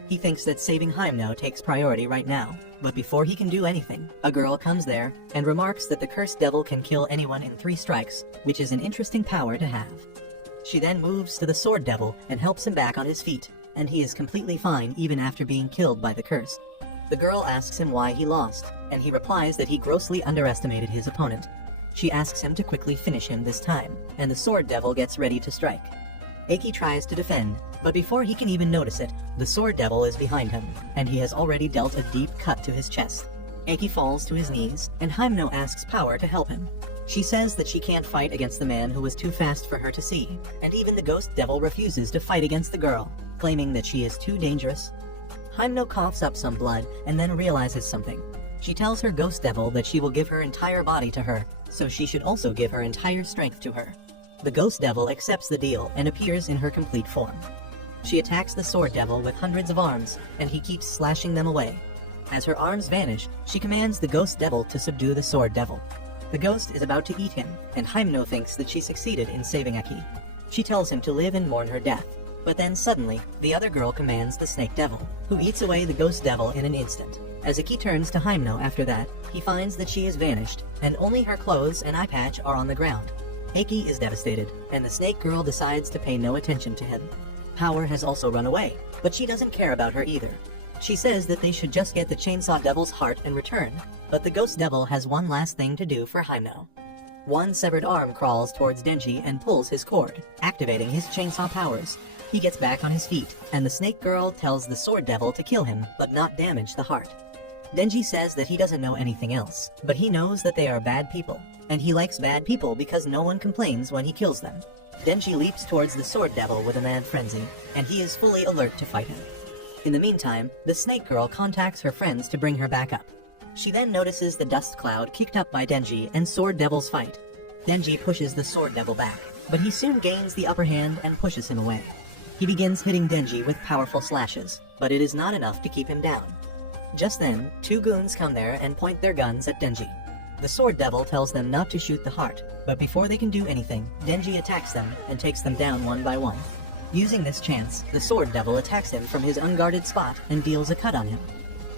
He thinks that saving Himeno takes priority right now, but before he can do anything, a girl comes there and remarks that the cursed devil can kill anyone in 3 strikes, which is an interesting power to have. She then moves to the sword devil and helps him back on his feet, and he is completely fine even after being killed by the curse. The girl asks him why he lost, and he replies that he grossly underestimated his opponent. She asks him to quickly finish him this time, and the sword devil gets ready to strike. Ecchi tries to defend, but before he can even notice it, the sword devil is behind him, and he has already dealt a deep cut to his chest. Ecchi falls to his knees, and Himeno asks Power to help him. She says that she can't fight against the man who was too fast for her to see, and even the ghost devil refuses to fight against the girl, claiming that she is too dangerous. Himeno coughs up some blood and then realizes something. She tells her ghost devil that she will give her entire body to her, so she should also give her entire strength to her. The ghost devil accepts the deal and appears in her complete form. She attacks the sword devil with hundreds of arms, and he keeps slashing them away. As her arms vanish, she commands the ghost devil to subdue the sword devil. The ghost is about to eat him, and Himeno thinks that she succeeded in saving Ecchi. She tells him to live and mourn her death. But then suddenly, the other girl commands the snake devil, who eats away the ghost devil in an instant. As Ecchi turns to Himeno after that, he finds that she has vanished, and only her clothes and eye patch are on the ground. Ecchi is devastated, and the snake girl decides to pay no attention to him. Power has also run away, but she doesn't care about her either. She says that they should just get the chainsaw devil's heart and return, but the ghost devil has one last thing to do for Himeno. One severed arm crawls towards Denji and pulls his cord, activating his chainsaw powers. He gets back on his feet, and the snake girl tells the sword devil to kill him, but not damage the heart. Denji says that he doesn't know anything else, but he knows that they are bad people, and he likes bad people because no one complains when he kills them. Denji leaps towards the sword devil with a mad frenzy, and he is fully alert to fight him. In the meantime, the snake girl contacts her friends to bring her back up. She then notices the dust cloud kicked up by Denji and sword devil's fight. Denji pushes the sword devil back, but he soon gains the upper hand and pushes him away. He begins hitting Denji with powerful slashes, but it is not enough to keep him down. Just then, 2 goons come there and point their guns at Denji. The sword devil tells them not to shoot the heart, but before they can do anything, Denji attacks them and takes them down one by one. Using this chance, the sword devil attacks him from his unguarded spot and deals a cut on him.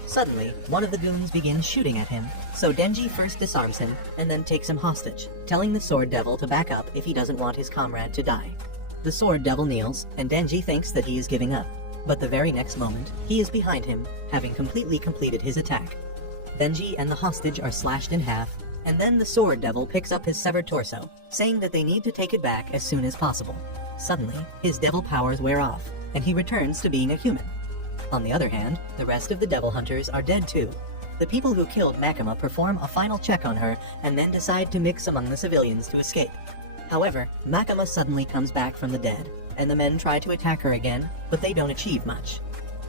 Suddenly, one of the goons begins shooting at him, so Denji first disarms him and then takes him hostage, telling the sword devil to back up if he doesn't want his comrade to die. The sword devil kneels, and Denji thinks that he is giving up. but the very next moment, he is behind him, having completely completed his attack. Denji and the hostage are slashed in half, and then the sword devil picks up his severed torso, saying that they need to take it back as soon as possible. Suddenly, his devil powers wear off, and he returns to being a human. On the other hand, the rest of the devil hunters are dead too. The people who killed Makima perform a final check on her and then decide to mix among the civilians to escape. However, Makima suddenly comes back from the dead, and the men try to attack her again, but they don't achieve much.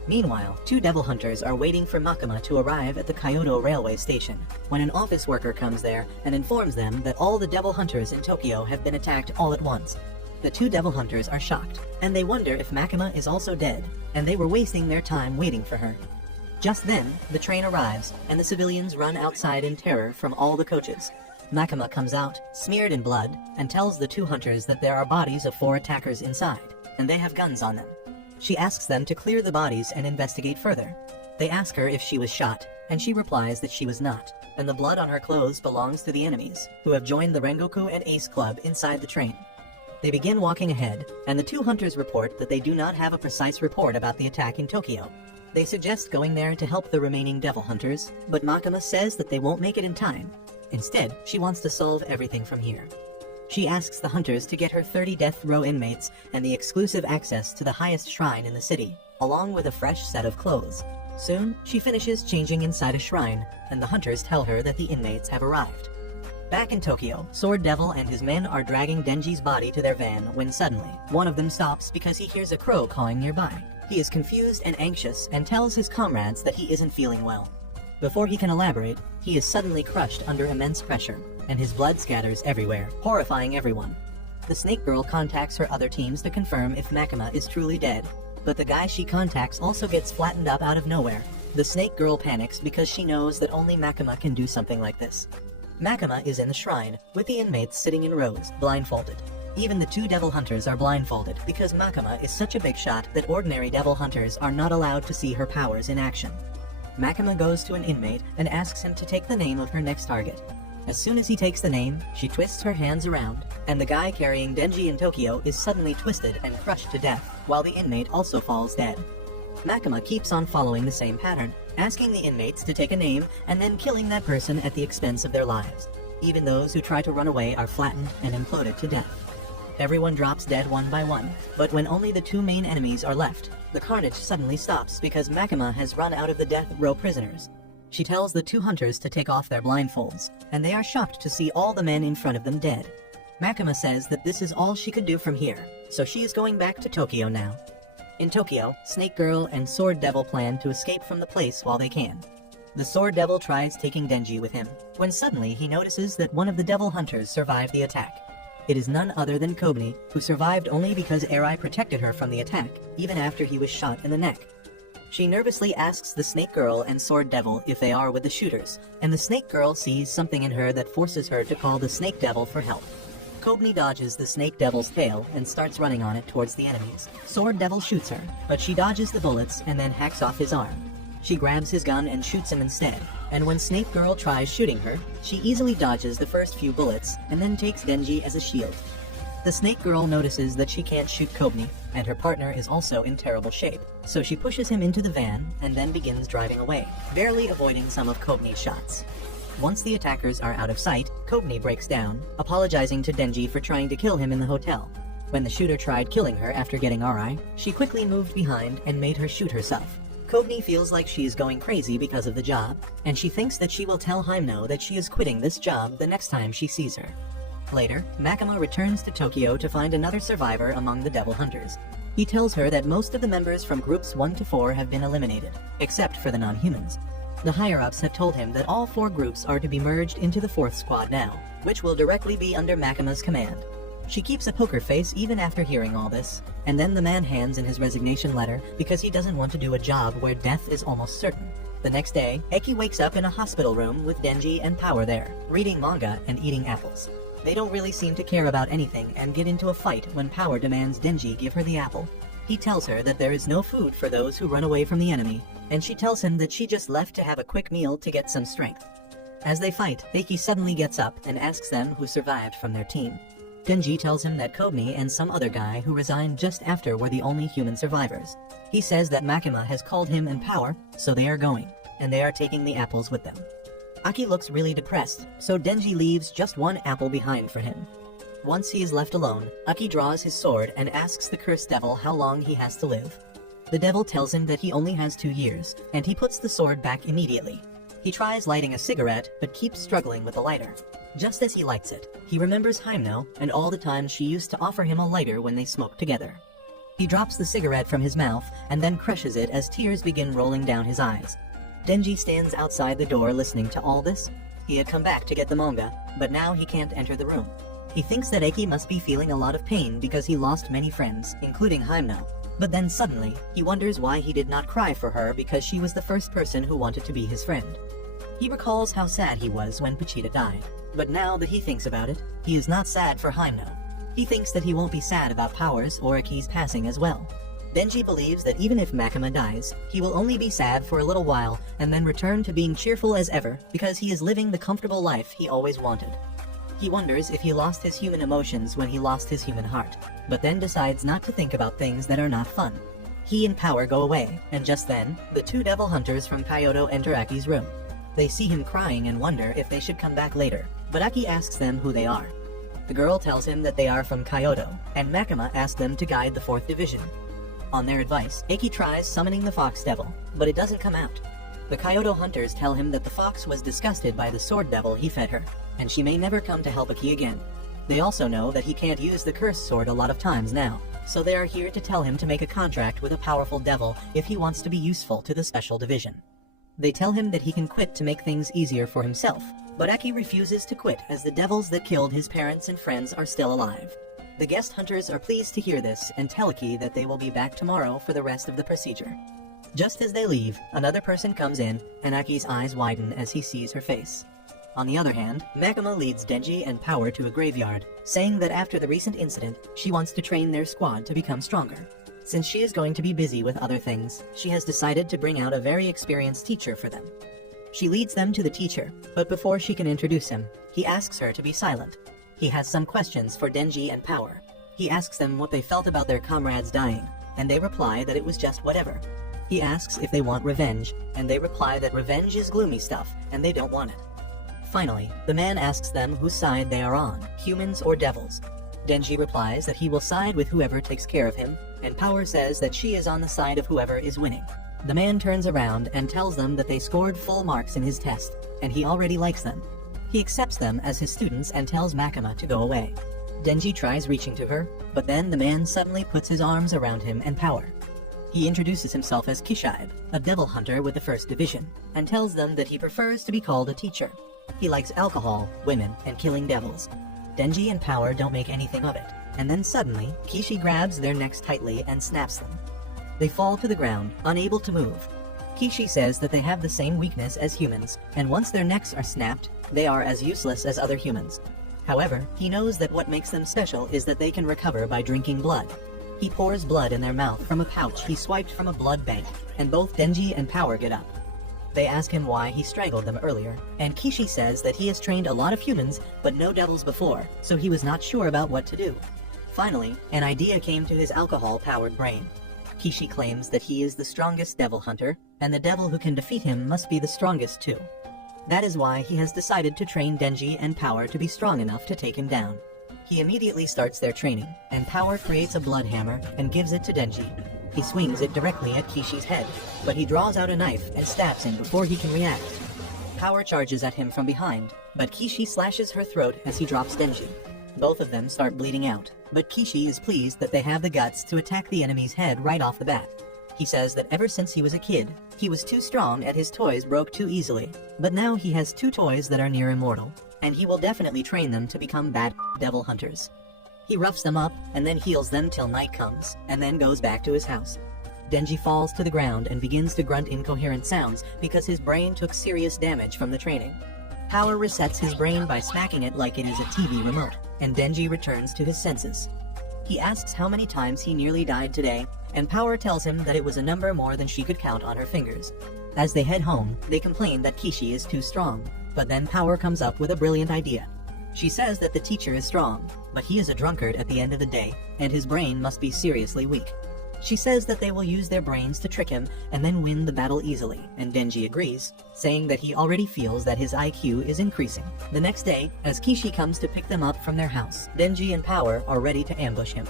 Meanwhile, two devil hunters are waiting for Makima to arrive at the Kyoto railway station, when an office worker comes there and informs them that all the devil hunters in Tokyo have been attacked all at once. The two devil hunters are shocked, and they wonder if Makima is also dead, and they were wasting their time waiting for her. Just then, the train arrives, and the civilians run outside in terror from all the coaches. Makima comes out, smeared in blood, and tells the two hunters that there are bodies of 4 attackers inside, and they have guns on them. She asks them to clear the bodies and investigate further. They ask her if she was shot, and she replies that she was not, and the blood on her clothes belongs to the enemies, who have joined the Rengoku and Ace Club inside the train. They begin walking ahead, and the two hunters report that they do not have a precise report about the attack in Tokyo. They suggest going there to help the remaining devil hunters, but Makima says that they won't make it in time. Instead, she wants to solve everything from here. She asks the hunters to get her 30 death row inmates and the exclusive access to the highest shrine in the city, along with a fresh set of clothes. Soon, she finishes changing inside a shrine, and the hunters tell her that the inmates have arrived. Back in Tokyo, Sword Devil and his men are dragging Denji's body to their van when suddenly, one of them stops because he hears a crow cawing nearby. He is confused and anxious and tells his comrades that he isn't feeling well. Before he can elaborate, he is suddenly crushed under immense pressure, and his blood scatters everywhere, horrifying everyone. The Snake Girl contacts her other teams to confirm if Makima is truly dead, but the guy she contacts also gets flattened up out of nowhere. The Snake Girl panics because she knows that only Makima can do something like this. Makima is in the shrine, with the inmates sitting in rows, blindfolded. Even the two devil hunters are blindfolded because Makima is such a big shot that ordinary devil hunters are not allowed to see her powers in action. Makima goes to an inmate and asks him to take the name of her next target. As soon as he takes the name, she twists her hands around, and the guy carrying Denji in Tokyo is suddenly twisted and crushed to death, while the inmate also falls dead. Makima keeps on following the same pattern, asking the inmates to take a name and then killing that person at the expense of their lives. Even those who try to run away are flattened and imploded to death. Everyone drops dead one by one, but when only the two main enemies are left, the carnage suddenly stops because Makima has run out of the death row prisoners. She tells the two hunters to take off their blindfolds, and they are shocked to see all the men in front of them dead. Makima says that this is all she could do from here, so she is going back to Tokyo now. In Tokyo, Snake Girl and Sword Devil plan to escape from the place while they can. The Sword Devil tries taking Denji with him, when suddenly he notices that one of the devil hunters survived the attack. It is none other than Kobni, who survived only because Eerie protected her from the attack, even after he was shot in the neck. She nervously asks the Snake Girl and Sword Devil if they are with the shooters, and the Snake Girl sees something in her that forces her to call the Snake Devil for help. Kobni dodges the Snake Devil's tail and starts running on it towards the enemies. Sword Devil shoots her, but she dodges the bullets and then hacks off his arm. She grabs his gun and shoots him instead, and when Snake Girl tries shooting her, she easily dodges the first few bullets and then takes Denji as a shield. The Snake Girl notices that she can't shoot Kobni, and her partner is also in terrible shape, so she pushes him into the van and then begins driving away, barely avoiding some of Kobni's shots. Once the attackers are out of sight, Kobni breaks down, apologizing to Denji for trying to kill him in the hotel. When the shooter tried killing her after getting Arai, she quickly moved behind and made her shoot herself. Kobni feels like she is going crazy because of the job, and she thinks that she will tell Haimno that she is quitting this job the next time she sees her. Later, Makima returns to Tokyo to find another survivor among the devil hunters. He tells her that most of the members from groups 1 to 4 have been eliminated, except for the non-humans. The higher-ups have told him that all 4 groups are to be merged into the 4th squad now, which will directly be under Makima's command. She keeps a poker face even after hearing all this, and then the man hands in his resignation letter because he doesn't want to do a job where death is almost certain. The next day, Ecchi wakes up in a hospital room with Denji and Power there, reading manga and eating apples. They don't really seem to care about anything and get into a fight when Power demands Denji give her the apple. He tells her that there is no food for those who run away from the enemy, and she tells him that she just left to have a quick meal to get some strength. As they fight, Ecchi suddenly gets up and asks them who survived from their team. Denji tells him that Kobni and some other guy who resigned just after were the only human survivors. He says that Makima has called him and Power, so they are going, and they are taking the apples with them. Aki looks really depressed, so Denji leaves just one apple behind for him. Once he is left alone, Aki draws his sword and asks the cursed devil how long he has to live. The devil tells him that he only has 2 years, and he puts the sword back immediately. He tries lighting a cigarette, but keeps struggling with the lighter. Just as he lights it, he remembers Hyemno and all the times she used to offer him a lighter when they smoked together. He drops the cigarette from his mouth and then crushes it as tears begin rolling down his eyes. Denji stands outside the door listening to all this. He had come back to get the manga, but now he can't enter the room. He thinks that Ecchi must be feeling a lot of pain because he lost many friends, including Hyemno. But then suddenly, he wonders why he did not cry for her because she was the first person who wanted to be his friend. He recalls how sad he was when Pochita died, but now that he thinks about it, he is not sad for Hyemno. He thinks that he won't be sad about Powers or Ecchi's passing as well. Denji believes that even if Makima dies, he will only be sad for a little while and then return to being cheerful as ever because he is living the comfortable life he always wanted. He wonders if he lost his human emotions when he lost his human heart, but then decides not to think about things that are not fun. He and Power go away, and just then, the 2 devil hunters from Kyoto enter Aki's room. They see him crying and wonder if they should come back later, but Aki asks them who they are. The girl tells him that they are from Kyoto, and Makima asks them to guide the 4th Division. On their advice, Ecchi tries summoning the Fox Devil, but it doesn't come out. The Kyoto hunters tell him that the fox was disgusted by the sword devil he fed her, and she may never come to help Ecchi again. They also know that he can't use the cursed sword a lot of times now, so they are here to tell him to make a contract with a powerful devil if he wants to be useful to the special division. They tell him that he can quit to make things easier for himself, but Ecchi refuses to quit as the devils that killed his parents and friends are still alive. The guest hunters are pleased to hear this and tell Ecchi that they will be back tomorrow for the rest of the procedure. Just as they leave, another person comes in, and Aki's eyes widen as he sees her face. On the other hand, Makima leads Denji and Power to a graveyard, saying that after the recent incident, she wants to train their squad to become stronger. Since she is going to be busy with other things, she has decided to bring out a very experienced teacher for them. She leads them to the teacher, but before she can introduce him, he asks her to be silent. He has some questions for Denji and Power. He asks them what they felt about their comrades dying, and they reply that it was just whatever. He asks if they want revenge, and they reply that revenge is gloomy stuff, and they don't want it. Finally, the man asks them whose side they are on, humans or devils. Denji replies that he will side with whoever takes care of him, and Power says that she is on the side of whoever is winning. The man turns around and tells them that they scored full marks in his test, and he already likes them. He accepts them as his students and tells Makima to go away. Denji tries reaching to her, but then the man suddenly puts his arms around him and Power. He introduces himself as Kishibe, a devil hunter with the 1st Division, and tells them that he prefers to be called a teacher. He likes alcohol, women, and killing devils. Denji and Power don't make anything of it, and then suddenly, Kishi grabs their necks tightly and snaps them. They fall to the ground, unable to move. Kishi says that they have the same weakness as humans, and once their necks are snapped, they are as useless as other humans. However, he knows that what makes them special is that they can recover by drinking blood. He pours blood in their mouth from a pouch he swiped from a blood bank, and both Denji and Power get up. They ask him why he strangled them earlier, and Kishi says that he has trained a lot of humans, but no devils before, so he was not sure about what to do. Finally, an idea came to his alcohol-powered brain. Kishi claims that he is the strongest devil hunter, and the devil who can defeat him must be the strongest too. That is why he has decided to train Denji and Power to be strong enough to take him down. He immediately starts their training, and Power creates a blood hammer and gives it to Denji. He swings it directly at Kishi's head, but he draws out a knife and stabs him before he can react. Power charges at him from behind, but Kishi slashes her throat as he drops Denji. Both of them start bleeding out, but Kishi is pleased that they have the guts to attack the enemy's head right off the bat. He says that ever since he was a kid, he was too strong and his toys broke too easily, but now he has 2 toys that are near immortal, and he will definitely train them to become bad devil hunters. He roughs them up and then heals them till night comes, and then goes back to his house. Denji falls to the ground and begins to grunt incoherent sounds because his brain took serious damage from the training. Power resets his brain by smacking it like it is a TV remote, and Denji returns to his senses. He asks how many times he nearly died today, and Power tells him that it was a number more than she could count on her fingers. As they head home, they complain that Kishi is too strong, but then Power comes up with a brilliant idea. She says that the teacher is strong, but he is a drunkard at the end of the day, and his brain must be seriously weak. She says that they will use their brains to trick him and then win the battle easily, and Denji agrees, saying that he already feels that his IQ is increasing. The next day, as Kishi comes to pick them up from their house, Denji and Power are ready to ambush him.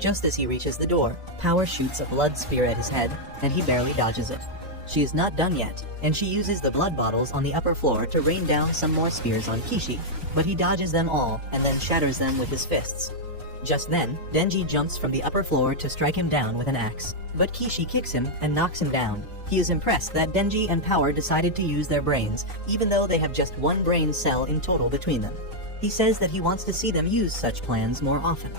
Just as he reaches the door, Power shoots a blood spear at his head, and he barely dodges it. She is not done yet, and she uses the blood bottles on the upper floor to rain down some more spears on Kishi, but he dodges them all and then shatters them with his fists. Just then, Denji jumps from the upper floor to strike him down with an axe, but Kishi kicks him and knocks him down. He is impressed that Denji and Power decided to use their brains, even though they have just one brain cell in total between them. He says that he wants to see them use such plans more often.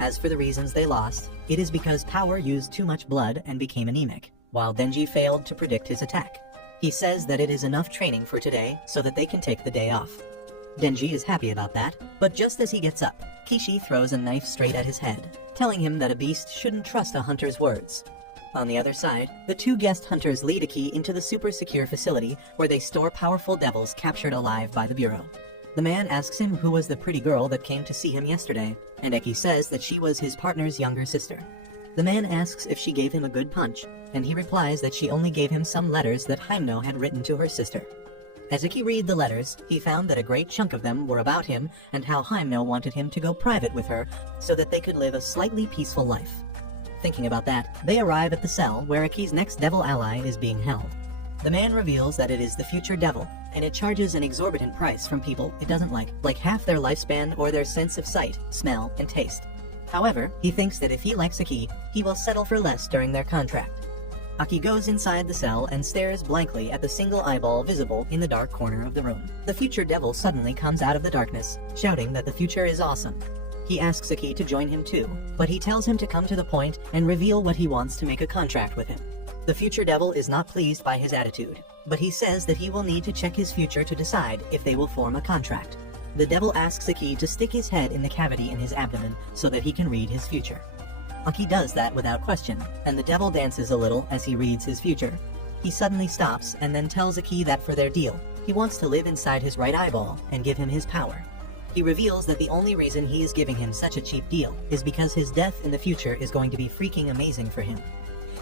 As for the reasons they lost, it is because Power used too much blood and became anemic, while Denji failed to predict his attack. He says that it is enough training for today so that they can take the day off. Denji is happy about that, but just as he gets up, Kishi throws a knife straight at his head, telling him that a beast shouldn't trust a hunter's words. On the other side, the two guest hunters lead Ecchi into the super secure facility where they store powerful devils captured alive by the Bureau. The man asks him who was the pretty girl that came to see him yesterday, and Ecchi says that she was his partner's younger sister. The man asks if she gave him a good punch, and he replies that she only gave him some letters that Hyemno had written to her sister. As Ecchi read the letters, he found that a great chunk of them were about him and how Hyemno wanted him to go private with her so that they could live a slightly peaceful life. Thinking about that, they arrive at the cell where Ecchi's next devil ally is being held. The man reveals that it is the future devil, and it charges an exorbitant price from people it doesn't like half their lifespan or their sense of sight, smell, and taste. However, he thinks that if he likes Ecchi, he will settle for less during their contract. Ecchi goes inside the cell and stares blankly at the single eyeball visible in the dark corner of the room. The future devil suddenly comes out of the darkness, shouting that the future is awesome. He asks Ecchi to join him too, but he tells him to come to the point and reveal what he wants to make a contract with him. The future devil is not pleased by his attitude, but he says that he will need to check his future to decide if they will form a contract. The devil asks Ecchi to stick his head in the cavity in his abdomen so that he can read his future. Ecchi does that without question, and the devil dances a little as he reads his future. He suddenly stops and then tells Ecchi that for their deal, he wants to live inside his right eyeball and give him his power. He reveals that the only reason he is giving him such a cheap deal is because his death in the future is going to be freaking amazing for him.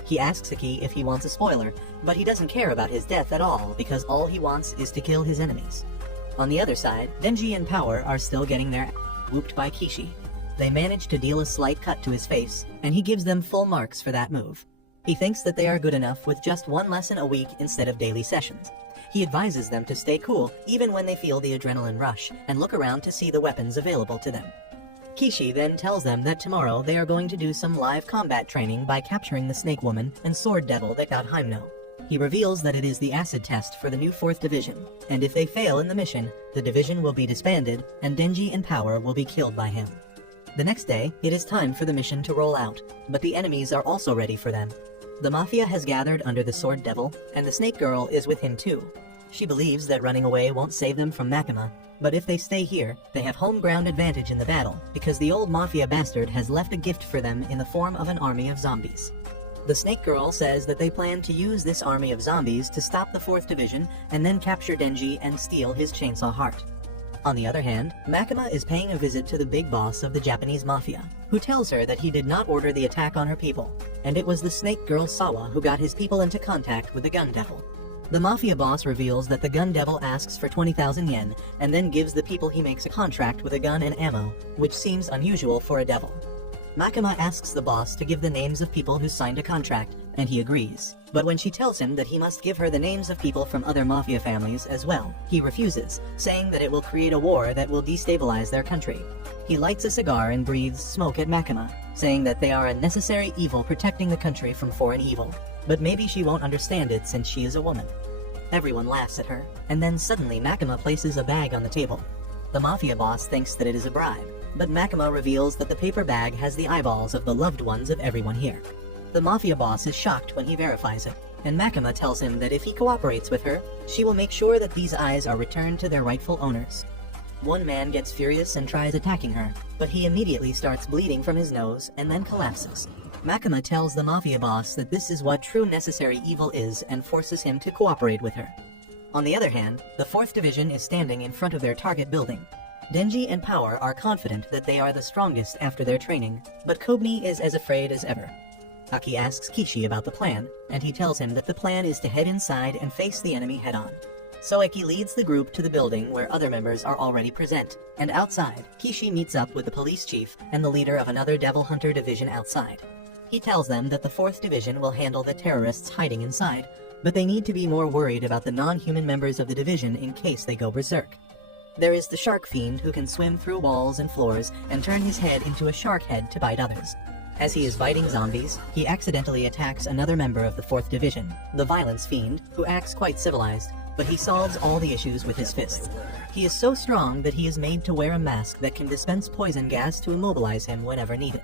He asks Ecchi if he wants a spoiler, but he doesn't care about his death at all because all he wants is to kill his enemies. On the other side, Denji and Power are still getting their whooped by Kishi. They manage to deal a slight cut to his face, and he gives them full marks for that move. He thinks that they are good enough with just one lesson a week instead of daily sessions. He advises them to stay cool even when they feel the adrenaline rush and look around to see the weapons available to them. Kishi then tells them that tomorrow they are going to do some live combat training by capturing the Snake Woman and Sword Devil that got Hyemno. He reveals that it is the acid test for the new 4th Division, and if they fail in the mission, the division will be disbanded and Denji and Power will be killed by him. The next day, it is time for the mission to roll out, but the enemies are also ready for them. The Mafia has gathered under the Sword Devil, and the Snake Girl is with him too. She believes that running away won't save them from Makima, but if they stay here, they have home ground advantage in the battle, because the old Mafia bastard has left a gift for them in the form of an army of zombies. The Snake Girl says that they plan to use this army of zombies to stop the 4th Division and then capture Denji and steal his chainsaw heart. On the other hand, Makima is paying a visit to the big boss of the Japanese Mafia, who tells her that he did not order the attack on her people, and it was the Snake Girl Sawa who got his people into contact with the Gun Devil. The Mafia boss reveals that the Gun Devil asks for 20,000 yen, and then gives the people he makes a contract with a gun and ammo, which seems unusual for a devil. Makima asks the boss to give the names of people who signed a contract, and he agrees. But when she tells him that he must give her the names of people from other Mafia families as well, he refuses, saying that it will create a war that will destabilize their country. He lights a cigar and breathes smoke at Makima, saying that they are a necessary evil protecting the country from foreign evil. But maybe she won't understand it since she is a woman. Everyone laughs at her, and then suddenly Makima places a bag on the table. The Mafia boss thinks that it is a bribe, but Makima reveals that the paper bag has the eyeballs of the loved ones of everyone here. The Mafia boss is shocked when he verifies it, and Makima tells him that if he cooperates with her, she will make sure that these eyes are returned to their rightful owners. One man gets furious and tries attacking her, but he immediately starts bleeding from his nose and then collapses. Makima tells the Mafia boss that this is what true necessary evil is and forces him to cooperate with her. On the other hand, the 4th Division is standing in front of their target building. Denji and Power are confident that they are the strongest after their training, but Kobni is as afraid as ever. Aki asks Kishi about the plan, and he tells him that the plan is to head inside and face the enemy head-on. So Ecchi leads the group to the building where other members are already present, and outside, Kishi meets up with the police chief and the leader of another Devil Hunter division outside. He tells them that the 4th division will handle the terrorists hiding inside, but they need to be more worried about the non-human members of the division in case they go berserk. There is the shark fiend who can swim through walls and floors and turn his head into a shark head to bite others. As he is biting zombies, he accidentally attacks another member of the 4th division, the violence fiend, who acts quite civilized, but he solves all the issues with his fists. He is so strong that he is made to wear a mask that can dispense poison gas to immobilize him whenever needed.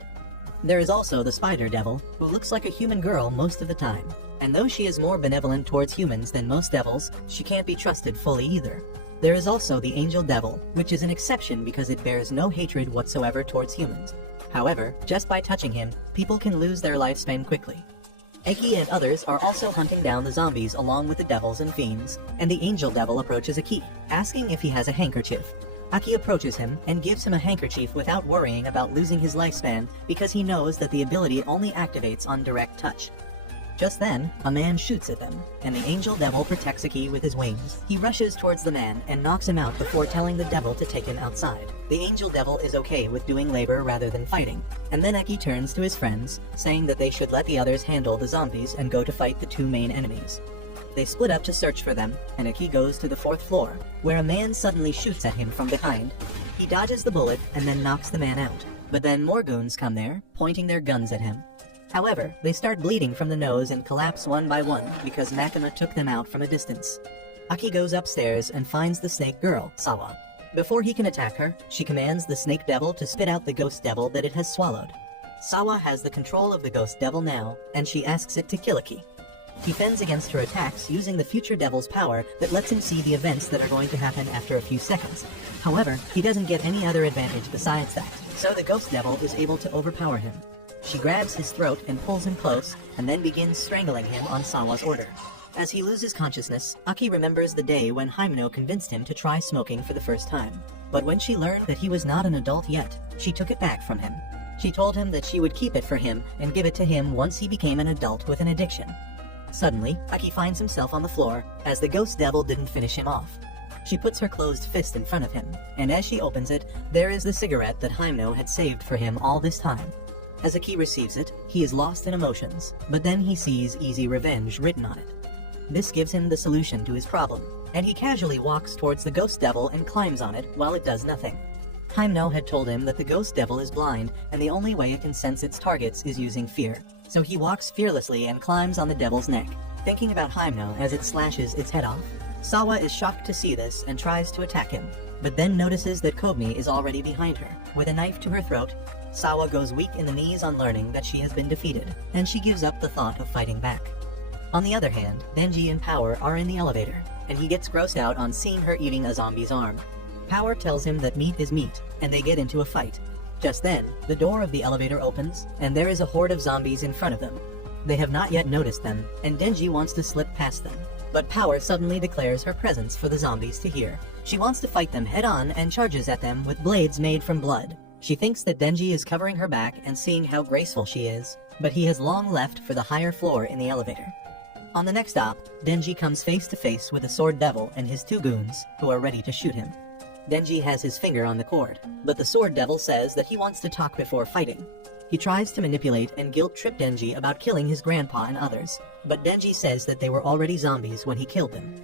There is also the Spider Devil, who looks like a human girl most of the time, and though she is more benevolent towards humans than most devils, she can't be trusted fully either. There is also the Angel Devil, which is an exception because it bears no hatred whatsoever towards humans. However, just by touching him, people can lose their lifespan quickly. Ecchi and others are also hunting down the zombies along with the devils and fiends, and the Angel Devil approaches Ecchi, asking if he has a handkerchief. Ecchi approaches him and gives him a handkerchief without worrying about losing his lifespan because he knows that the ability only activates on direct touch. Just then, a man shoots at them, and the Angel Devil protects Ecchi with his wings. He rushes towards the man and knocks him out before telling the devil to take him outside. The Angel Devil is okay with doing labor rather than fighting, and then Ecchi turns to his friends, saying that they should let the others handle the zombies and go to fight the 2 main enemies. They split up to search for them, and Ecchi goes to the 4th floor, where a man suddenly shoots at him from behind. He dodges the bullet and then knocks the man out, but then more goons come there, pointing their guns at him. However, they start bleeding from the nose and collapse one by one because Makima took them out from a distance. Ecchi goes upstairs and finds the snake girl, Sawa. Before he can attack her, she commands the snake devil to spit out the ghost devil that it has swallowed. Sawa has the control of the ghost devil now, and she asks it to kill Ecchi. He fends against her attacks using the future devil's power that lets him see the events that are going to happen after a few seconds. However, he doesn't get any other advantage besides that, so the ghost devil is able to overpower him. She grabs his throat and pulls him close, and then begins strangling him on Sawa's order. As he loses consciousness, Ecchi remembers the day when Himeno convinced him to try smoking for the first time. But when she learned that he was not an adult yet, she took it back from him. She told him that she would keep it for him and give it to him once he became an adult with an addiction. Suddenly, Ecchi finds himself on the floor, as the ghost devil didn't finish him off. She puts her closed fist in front of him, and as she opens it, there is the cigarette that Himeno had saved for him all this time. As Ecchi receives it, he is lost in emotions, but then he sees Easy Revenge written on it. This gives him the solution to his problem, and he casually walks towards the ghost devil and climbs on it while it does nothing. Himeno had told him that the ghost devil is blind, and the only way it can sense its targets is using fear. So he walks fearlessly and climbs on the devil's neck, thinking about Himeno as it slashes its head off. Sawa is shocked to see this and tries to attack him, but then notices that Kobni is already behind her. With a knife to her throat, Sawa goes weak in the knees on learning that she has been defeated, and she gives up the thought of fighting back. On the other hand, Denji and Power are in the elevator, and he gets grossed out on seeing her eating a zombie's arm. Power tells him that meat is meat, and they get into a fight. Just then, the door of the elevator opens, and there is a horde of zombies in front of them. They have not yet noticed them, and Denji wants to slip past them. But Power suddenly declares her presence for the zombies to hear. She wants to fight them head-on and charges at them with blades made from blood. She thinks that Denji is covering her back and seeing how graceful she is, but he has long left for the higher floor in the elevator. On the next stop, Denji comes face to face with the Sword Devil and his 2 goons, who are ready to shoot him. Denji has his finger on the cord, but the Sword Devil says that he wants to talk before fighting. He tries to manipulate and guilt-trip Denji about killing his grandpa and others, but Denji says that they were already zombies when he killed them.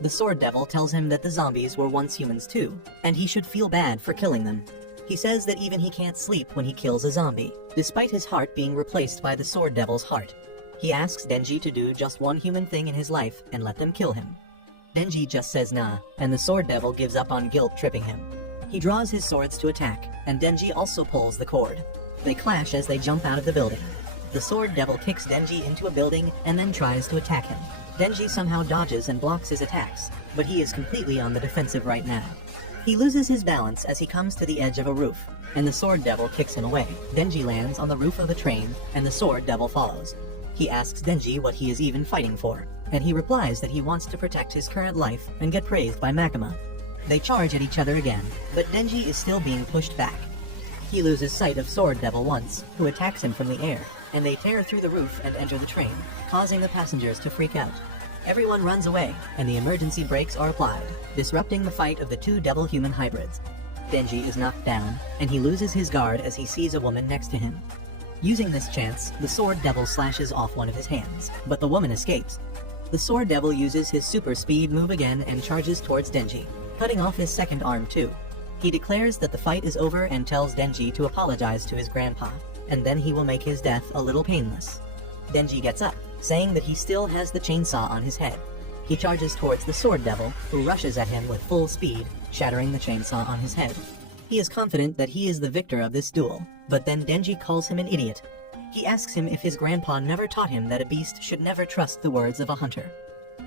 The Sword Devil tells him that the zombies were once humans too, and he should feel bad for killing them. He says that even he can't sleep when he kills a zombie, despite his heart being replaced by the Sword Devil's heart. He asks Denji to do just one human thing in his life and let them kill him. Denji just says nah, and the Sword Devil gives up on guilt-tripping him. He draws his swords to attack, and Denji also pulls the cord. They clash as they jump out of the building. The Sword Devil kicks Denji into a building and then tries to attack him. Denji somehow dodges and blocks his attacks, but he is completely on the defensive right now. He loses his balance as he comes to the edge of a roof, and the Sword Devil kicks him away. Denji lands on the roof of a train, and the Sword Devil follows. He asks Denji what he is even fighting for, and he replies that he wants to protect his current life and get praised by Makima. They charge at each other again, but Denji is still being pushed back. He loses sight of Sword Devil once, who attacks him from the air, and they tear through the roof and enter the train, causing the passengers to freak out. Everyone runs away, and the emergency brakes are applied, disrupting the fight of the two devil-human hybrids. Denji is knocked down, and he loses his guard as he sees a woman next to him. Using this chance, the Sword Devil slashes off one of his hands, but the woman escapes. The Sword Devil uses his super speed move again and charges towards Denji, cutting off his second arm too. He declares that the fight is over and tells Denji to apologize to his grandpa, and then he will make his death a little painless. Denji gets up, saying that he still has the chainsaw on his head. He charges towards the Sword Devil, who rushes at him with full speed, shattering the chainsaw on his head. He is confident that he is the victor of this duel, but then Denji calls him an idiot. He asks him if his grandpa never taught him that a beast should never trust the words of a hunter.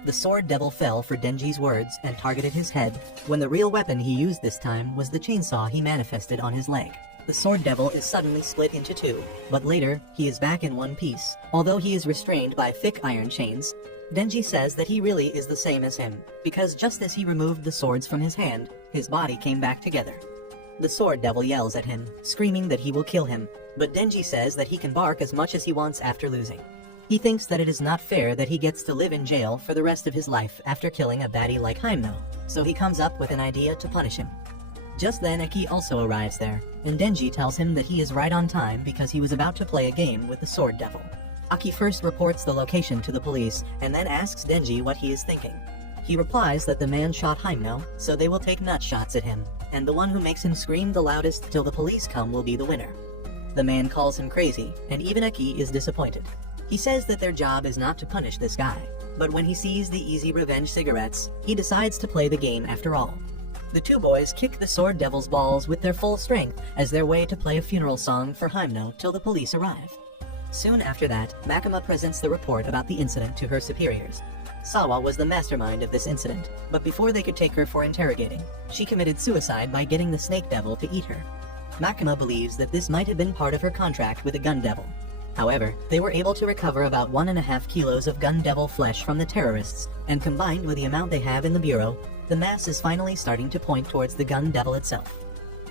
The Sword Devil fell for Denji's words and targeted his head, when the real weapon he used this time was the chainsaw he manifested on his leg. The Sword Devil is suddenly split into two, but later, he is back in one piece. Although he is restrained by thick iron chains, Denji says that he really is the same as him, because just as he removed the swords from his hand, his body came back together. The Sword Devil yells at him, screaming that he will kill him, but Denji says that he can bark as much as he wants after losing. He thinks that it is not fair that he gets to live in jail for the rest of his life after killing a baddie like Hyemno, so he comes up with an idea to punish him. Just then Ecchi also arrives there, and Denji tells him that he is right on time because he was about to play a game with the Sword Devil. Ecchi first reports the location to the police, and then asks Denji what he is thinking. He replies that the man shot Hyemno, so they will take nut shots at him, and the one who makes him scream the loudest till the police come will be the winner. The man calls him crazy, and even Ecchi is disappointed. He says that their job is not to punish this guy, but when he sees the easy revenge cigarettes, he decides to play the game after all. The two boys kick the Sword Devil's balls with their full strength as their way to play a funeral song for Hyemno till the police arrive. Soon after that, Makima presents the report about the incident to her superiors. Sawa was the mastermind of this incident, but before they could take her for interrogating, she committed suicide by getting the Snake Devil to eat her. Makima believes that this might have been part of her contract with the Gun Devil. However, they were able to recover about 1.5 kilos of Gun Devil flesh from the terrorists, and combined with the amount they have in the bureau, the mass is finally starting to point towards the Gun Devil itself.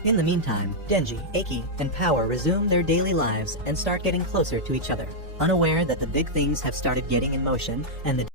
In the meantime, Denji, Ecchi, and Power resume their daily lives and start getting closer to each other, unaware that the big things have started getting in motion and the